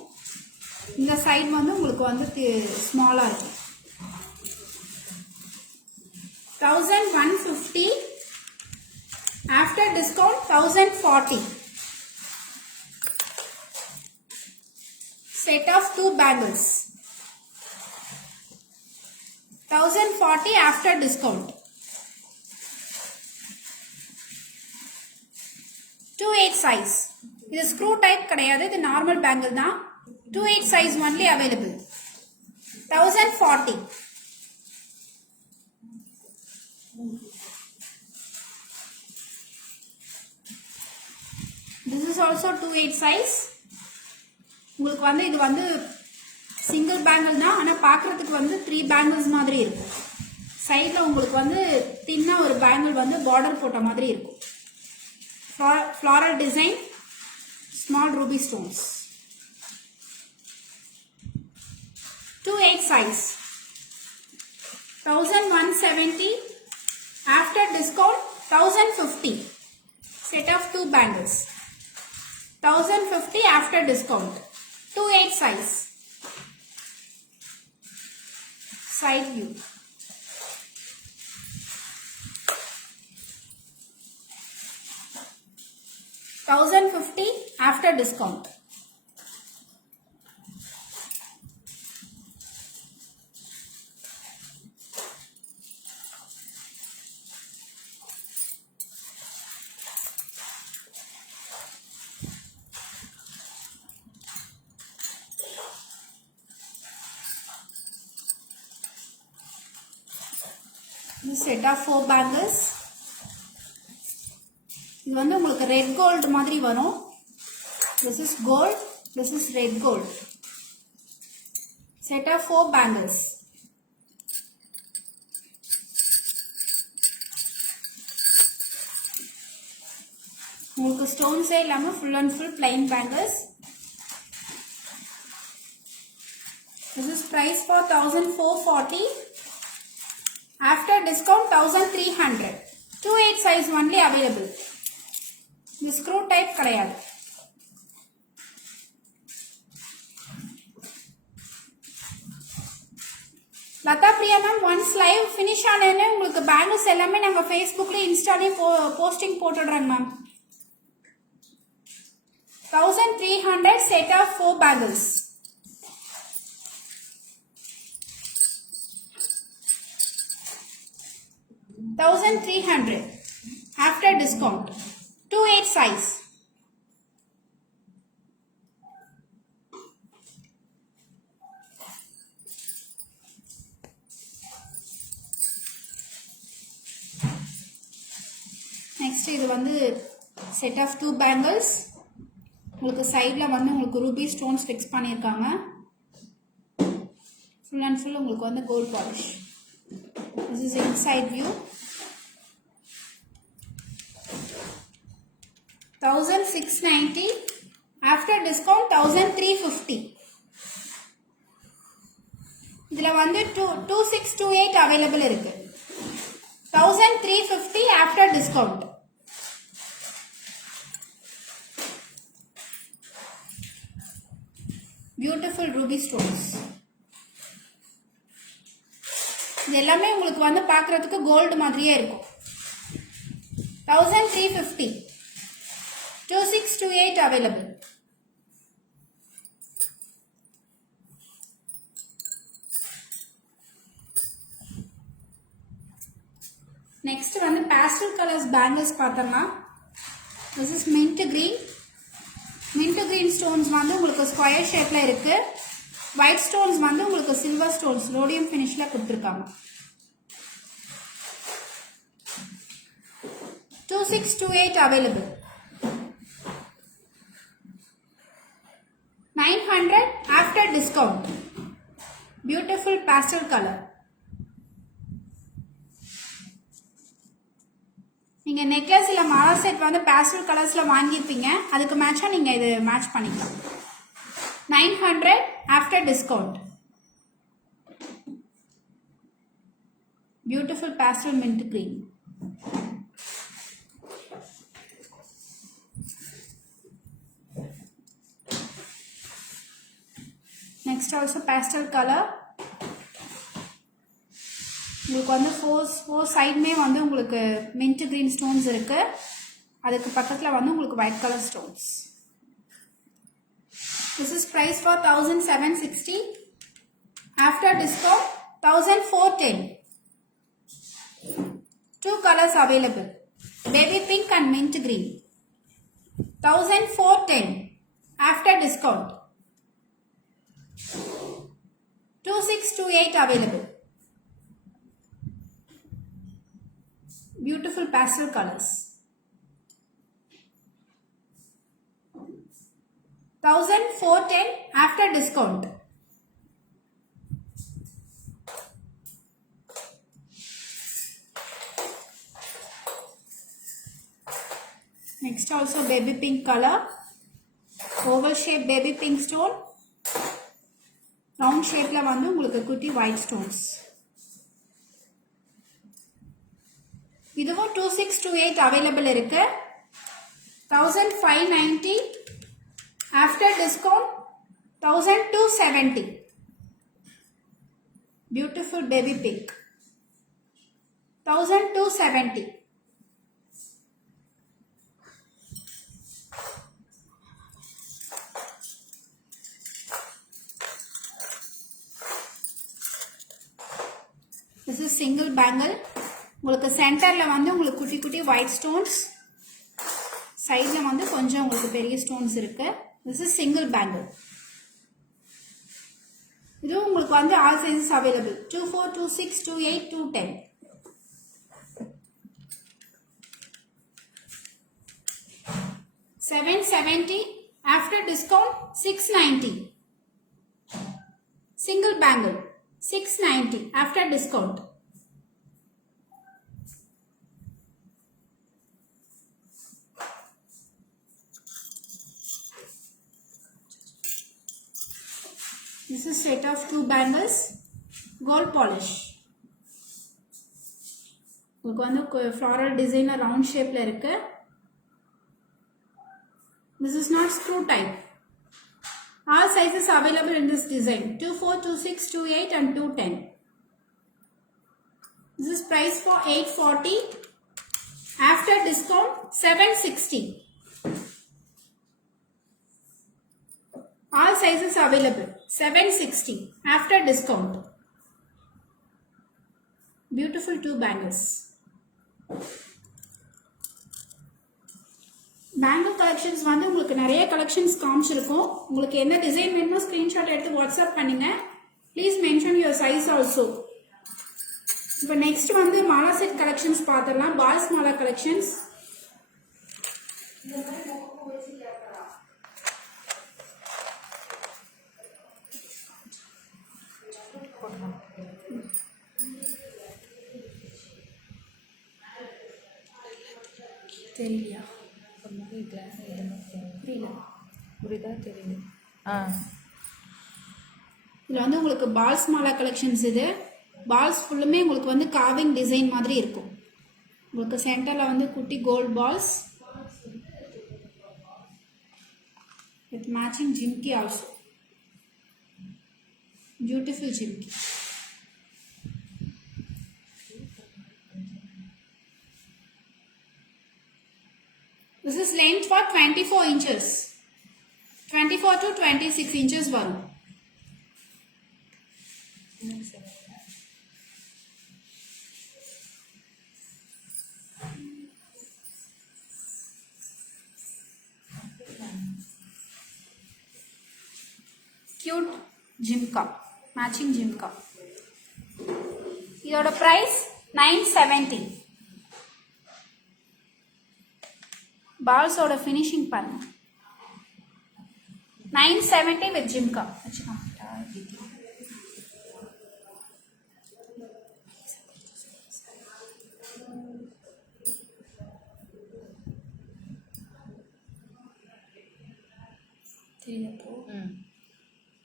இந்த சைடு வந்து உங்களுக்கு வந்து ஸ்மாலா இருக்கும். 1,150 after discount 1,040. Set of 2 bangles. 1,040 after discount. 2/8 size. இது screw type கிடையாது. இது normal bangle தான். 2/8 size only available. 1,040. This is also 2/8 size. உங்களுக்கு வந்து இது வந்து சிங்கிள் பேங்கிள் தான். ஆனால் பார்க்கறதுக்கு வந்து 3 பேங்கிள்ஸ் மாதிரி இருக்கும். சைடில் உங்களுக்கு வந்து தின்னா ஒரு பேங்கிள் வந்து பார்டர் போட்ட மாதிரி இருக்கும். Floral design, small Ruby stones. 2/8 size. 1,170 after discount 1,050. Set of 2 bangles. 1,050 after discount. 2/8 size. side view. $1,050 after discount. This set of 4 bangles. இது வந்து உங்களுக்கு ரெட் கோல்ட் மாதிரி வரும். This is gold, this is red gold. Set of 4 bangles. உங்களுக்கு ஸ்டோன்ஸே இல்லாமல் full and full plain bangles. This is price for 1440. After discount 1300. 2/8 size only available. The screw type கிடையாது. Latha Priya ma'am once live finish ஆனேன்னு உங்களுக்கு bangles எல்லாமே நாங்கள் ஃபேஸ்புக்லேயும் இன்ஸ்டாலையும் போஸ்டிங் போட்டுடுறோங்க மேம். 1300 set of 4 bangles. $1,300 after discount. 2/8 size. Next இது வந்து set of 2 bangles. உங்களுக்கு சைடில் வந்து உங்களுக்கு ரூபி ஸ்டோன்ஸ் ஃபிக்ஸ் பண்ணியிருக்காங்க. ஃபுல் அண்ட் ஃபுல் உங்களுக்கு வந்து gold polish. This is inside view. 1690 after discount 1350. இதுல வந்து 2628 available இருக்கு. 1350 after discount. Beautiful ruby stones. இது எல்லாமே உங்களுக்கு வந்து பார்க்கிறதுக்கு கோல்டு மாதிரியே இருக்கும். 1350. 2628 available. Next வந்து pastel colors bangles பார்த்தோம்னா this is mint green. Mint green stones வந்து உங்களுக்கு ஸ்கொயர் ஷேப்ல இருக்கு. white stones வந்து உங்களுக்கு silver stones rhodium finishல கொடுத்திருக்காங்க. 2628 available. 900 after discount. Beautiful pastel color. நீங்க நெக்லஸ் இல்ல மாலா செட் வந்து பேஸ்டல் கலர்ஸ்ல வாங்கிருப்பீங்க. அதுக்கு மேட்சா நீங்க இது மேட்ச் பண்ணிக்கலாம். 900 after discount. Beautiful pastel mint green. Next also pastel color. உங்களுக்கு வந்து ஃபோர் சைடுமே வந்து உங்களுக்கு mint green stones இருக்கு. அதுக்கு பக்கத்துல வந்து உங்களுக்கு white color stones. This is price for 1760. After discount 1410. 2 colors available. Baby pink and mint green. 1410 after discount. 2628 available. Beautiful pastel colors. 1410 after discount. Next also baby pink color. Oval shape baby pink stone. Round shape la vandu உங்களுக்கு குட்டி white stones. இதுவும் 2628 available இருக்கு. 1590 after discount 1270. Beautiful baby pink. 1270. This is single bangle. உங்களுக்கு சென்டர்ல வந்து உங்களுக்கு குட்டி குட்டி white stones, சைடுல வந்து கொஞ்சம் உங்களுக்கு பெரிய ஸ்டோன்ஸ் இருக்கு. This is single bangle. இது உங்களுக்கு வந்து all sizes available. 24, 26, 28, 210. $770 after discount $690. Single bangle $690 after discount. This is set of 2 bangles, gold polish. உங்களுக்கு வந்து floral design round shape ல இருக்கு. This is not screw type. All sizes available in this design. 24, 26, 28 and 210. This is price for 840. After discount 760. All sizes available. 760 after discount. Beautiful 2 bangles. Bangle collections வந்து உங்களுக்கு நிறைய கலெக்ஷன்ஸ் காமிச்சிருக்கோம். உங்களுக்கு என்ன டிசைன் வேணுமோ ஸ்க்ரீன்ஷாட் எடுத்து வாட்ஸ்அப் பண்ணுங்க. Please mention your size also. இப்போ நெக்ஸ்ட் வந்து மாலா செட் கலெக்ஷன்ஸ் பார்த்துடலாம். Balls mala collections. தெரியலையா? புரியல. புரியுதா? தெரியுது. இதில் வந்து உங்களுக்கு பால்ஸ் மாலா கலெக்ஷன்ஸ். இது பால்ஸ் ஃபுல்லுமே உங்களுக்கு வந்து கார்விங் டிசைன் மாதிரி இருக்கும். உங்களுக்கு சென்டரில் வந்து குட்டி gold balls with matching jhumki also. Beautiful jhumki. This is length for 24 inches. 24 to 26 inches வரும். Cute jimka, matching jimka. இதோட price 970. பால்ஸோட ஃபினிஷிங் பாருங்க. 970 வித் ஜிம்கா.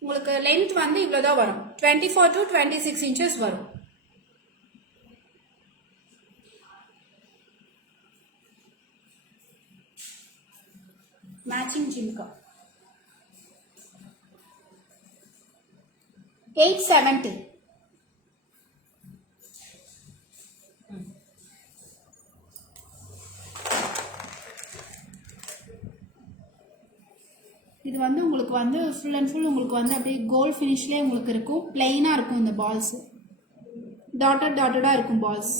உங்களுக்கு லென்த் வந்து இவ்வளவுதான் வரும். 24 to 26 inches வரும். Matching jimka. 870. இது வந்து உங்களுக்கு வந்து ஃபுல் அண்ட் ஃபுல் உங்களுக்கு வந்து அப்படியே கோல்ட் ஃபினிஷ்லேயே உங்களுக்கு இருக்கும். பிளெயினாக இருக்கும். இந்த பால்ஸ் டாட்டடாக இருக்கும் பால்ஸ்.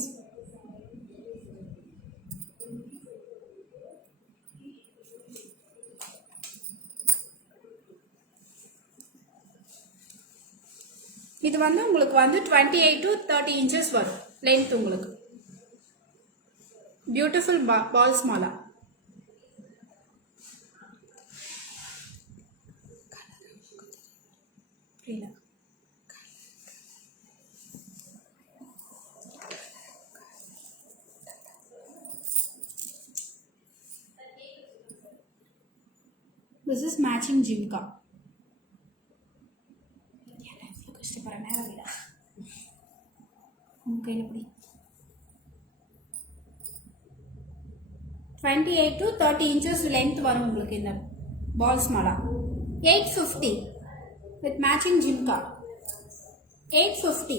இது வந்து உங்களுக்கு வந்து 28 to 30 inches வரும் லென்த் உங்களுக்கு. Beautiful balls mala. This is matching jimka. கஷ்டப்படுற நேரம் இல்லை. உங்கள் கையில் எப்படி 28 to 30 inches லென்த் வரும் உங்களுக்கு இந்த பால்ஸ் மாலா. 850 with matching jimka. 850.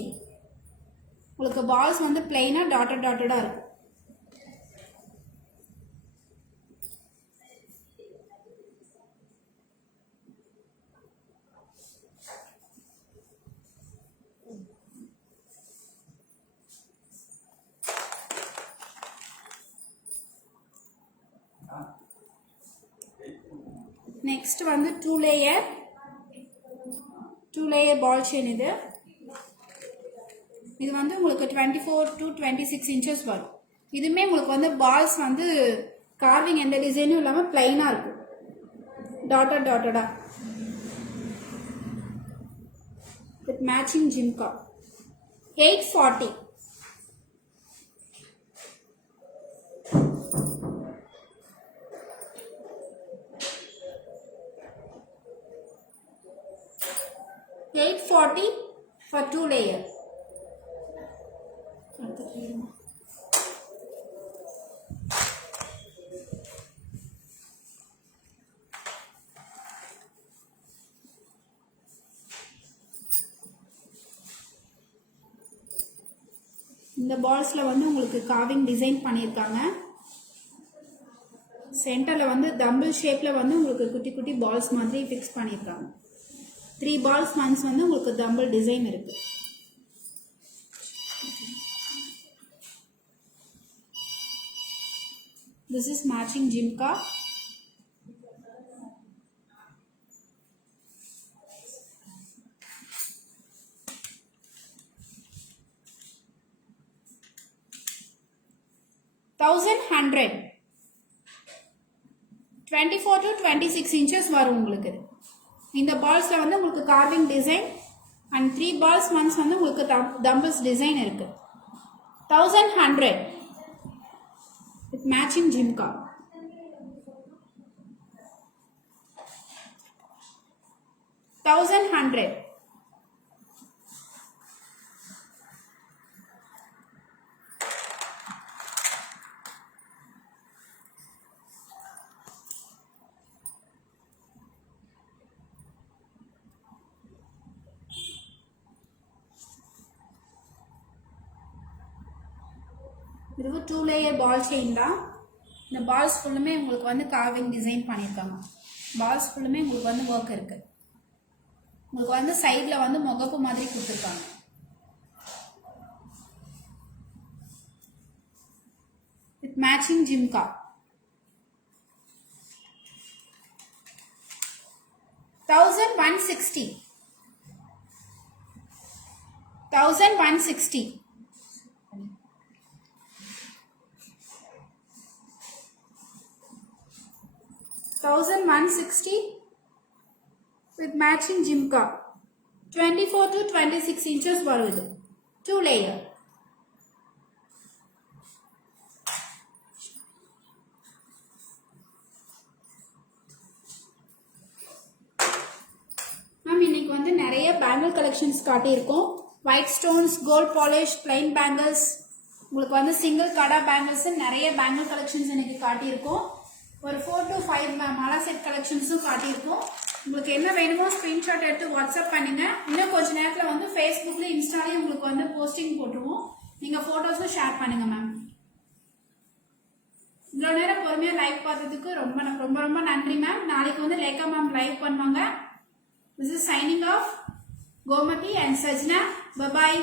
உங்களுக்கு பால்ஸ் வந்து பிளெயினா டாட்டடா இருக்கும். நெக்ஸ்ட் வந்து 2 லேயர் பால் செயின். இது வந்து உங்களுக்கு 24 to 26 இன்ச்சஸ் வரும். இதுமே உங்களுக்கு வந்து பால்ஸ் வந்து கார்விங் எந்த டிசைனும் இல்லாமல் பிளைனாக இருக்கும், டாட்டடா வித் மேட்சிங் ஜிம்கா. 840. $840 for 2 layer. இந்த பால்ஸ்ல வந்து உங்களுக்கு கார்விங் டிசைன் பண்ணியிருக்காங்க. சென்டர்ல வந்து தம்பிள் ஷேப்ல வந்து உங்களுக்கு குட்டி குட்டி பால்ஸ் மாதிரி ஃபிக்ஸ் பண்ணியிருக்காங்க. 3 balls ones வந்து உங்களுக்கு தம்பிள் டிசைன் இருக்கு. This is matching jimka. $1,100. 24 to 26 inches வரும் உங்களுக்கு. இந்த பால்ஸ்ல வந்து உங்களுக்கு carving design and 3 balls ones வந்து உங்களுக்கு தம்பிள்ஸ் டிசைன் இருக்கு. 1100 with matching jimka. $1,100. இது 2 layer பால் செயின் தான். இந்த பால்ஸ் ஃபுல்லுமே உங்களுக்கு வந்து கார்விங் டிசைன் பண்ணியிருக்காங்க. பால்ஸ் ஃபுல்லுமே உங்களுக்கு வந்து ஒர்க் இருக்கு. உங்களுக்கு வந்து சைட்ல வந்து முகப்பு மாதிரி கொடுத்துருக்காங்க. With matching jhumka. $1,160. 1160. $1,160 with matching jimka. 24 to 26 inches வருது. 2 layer. மேம் இன்னைக்கு வந்து நிறைய பேங்கிள் கலெக்ஷன்ஸ் காட்டியிருக்கோம். White stones, gold polish, plain bangles, உங்களுக்கு வந்து சிங்கிள் கடா பேங்கிள்ஸ், நிறைய பேங்கிள் கலெக்ஷன்ஸ் இன்னைக்கு காட்டியிருக்கோம். ஒரு 4 to 5 மாலா செட் கலெக்ஷன்ஸும் காட்டியிருக்கோம். உங்களுக்கு என்ன வேணுமோ ஸ்கிரீன்ஷாட் எடுத்து வாட்ஸ்அப் பண்ணுங்க. இன்னும் கொஞ்ச நேரத்தில் வந்து ஃபேஸ்புக்ல இன்ஸ்டாலையும் உங்களுக்கு வந்து போஸ்டிங் போட்டுருவோம். நீங்க போட்டோஸும் ஷேர் பண்ணுங்க மேம். இவ்வளோ நேரம் பொறுமையாக லைவ் பார்த்ததுக்கு ரொம்ப ரொம்ப ரொம்ப நன்றி மேம். நாளைக்கு வந்து லேக்கா மேம் லைவ் பண்ணுவாங்க. This is signing off. Gomati and Sajna. Bye bye.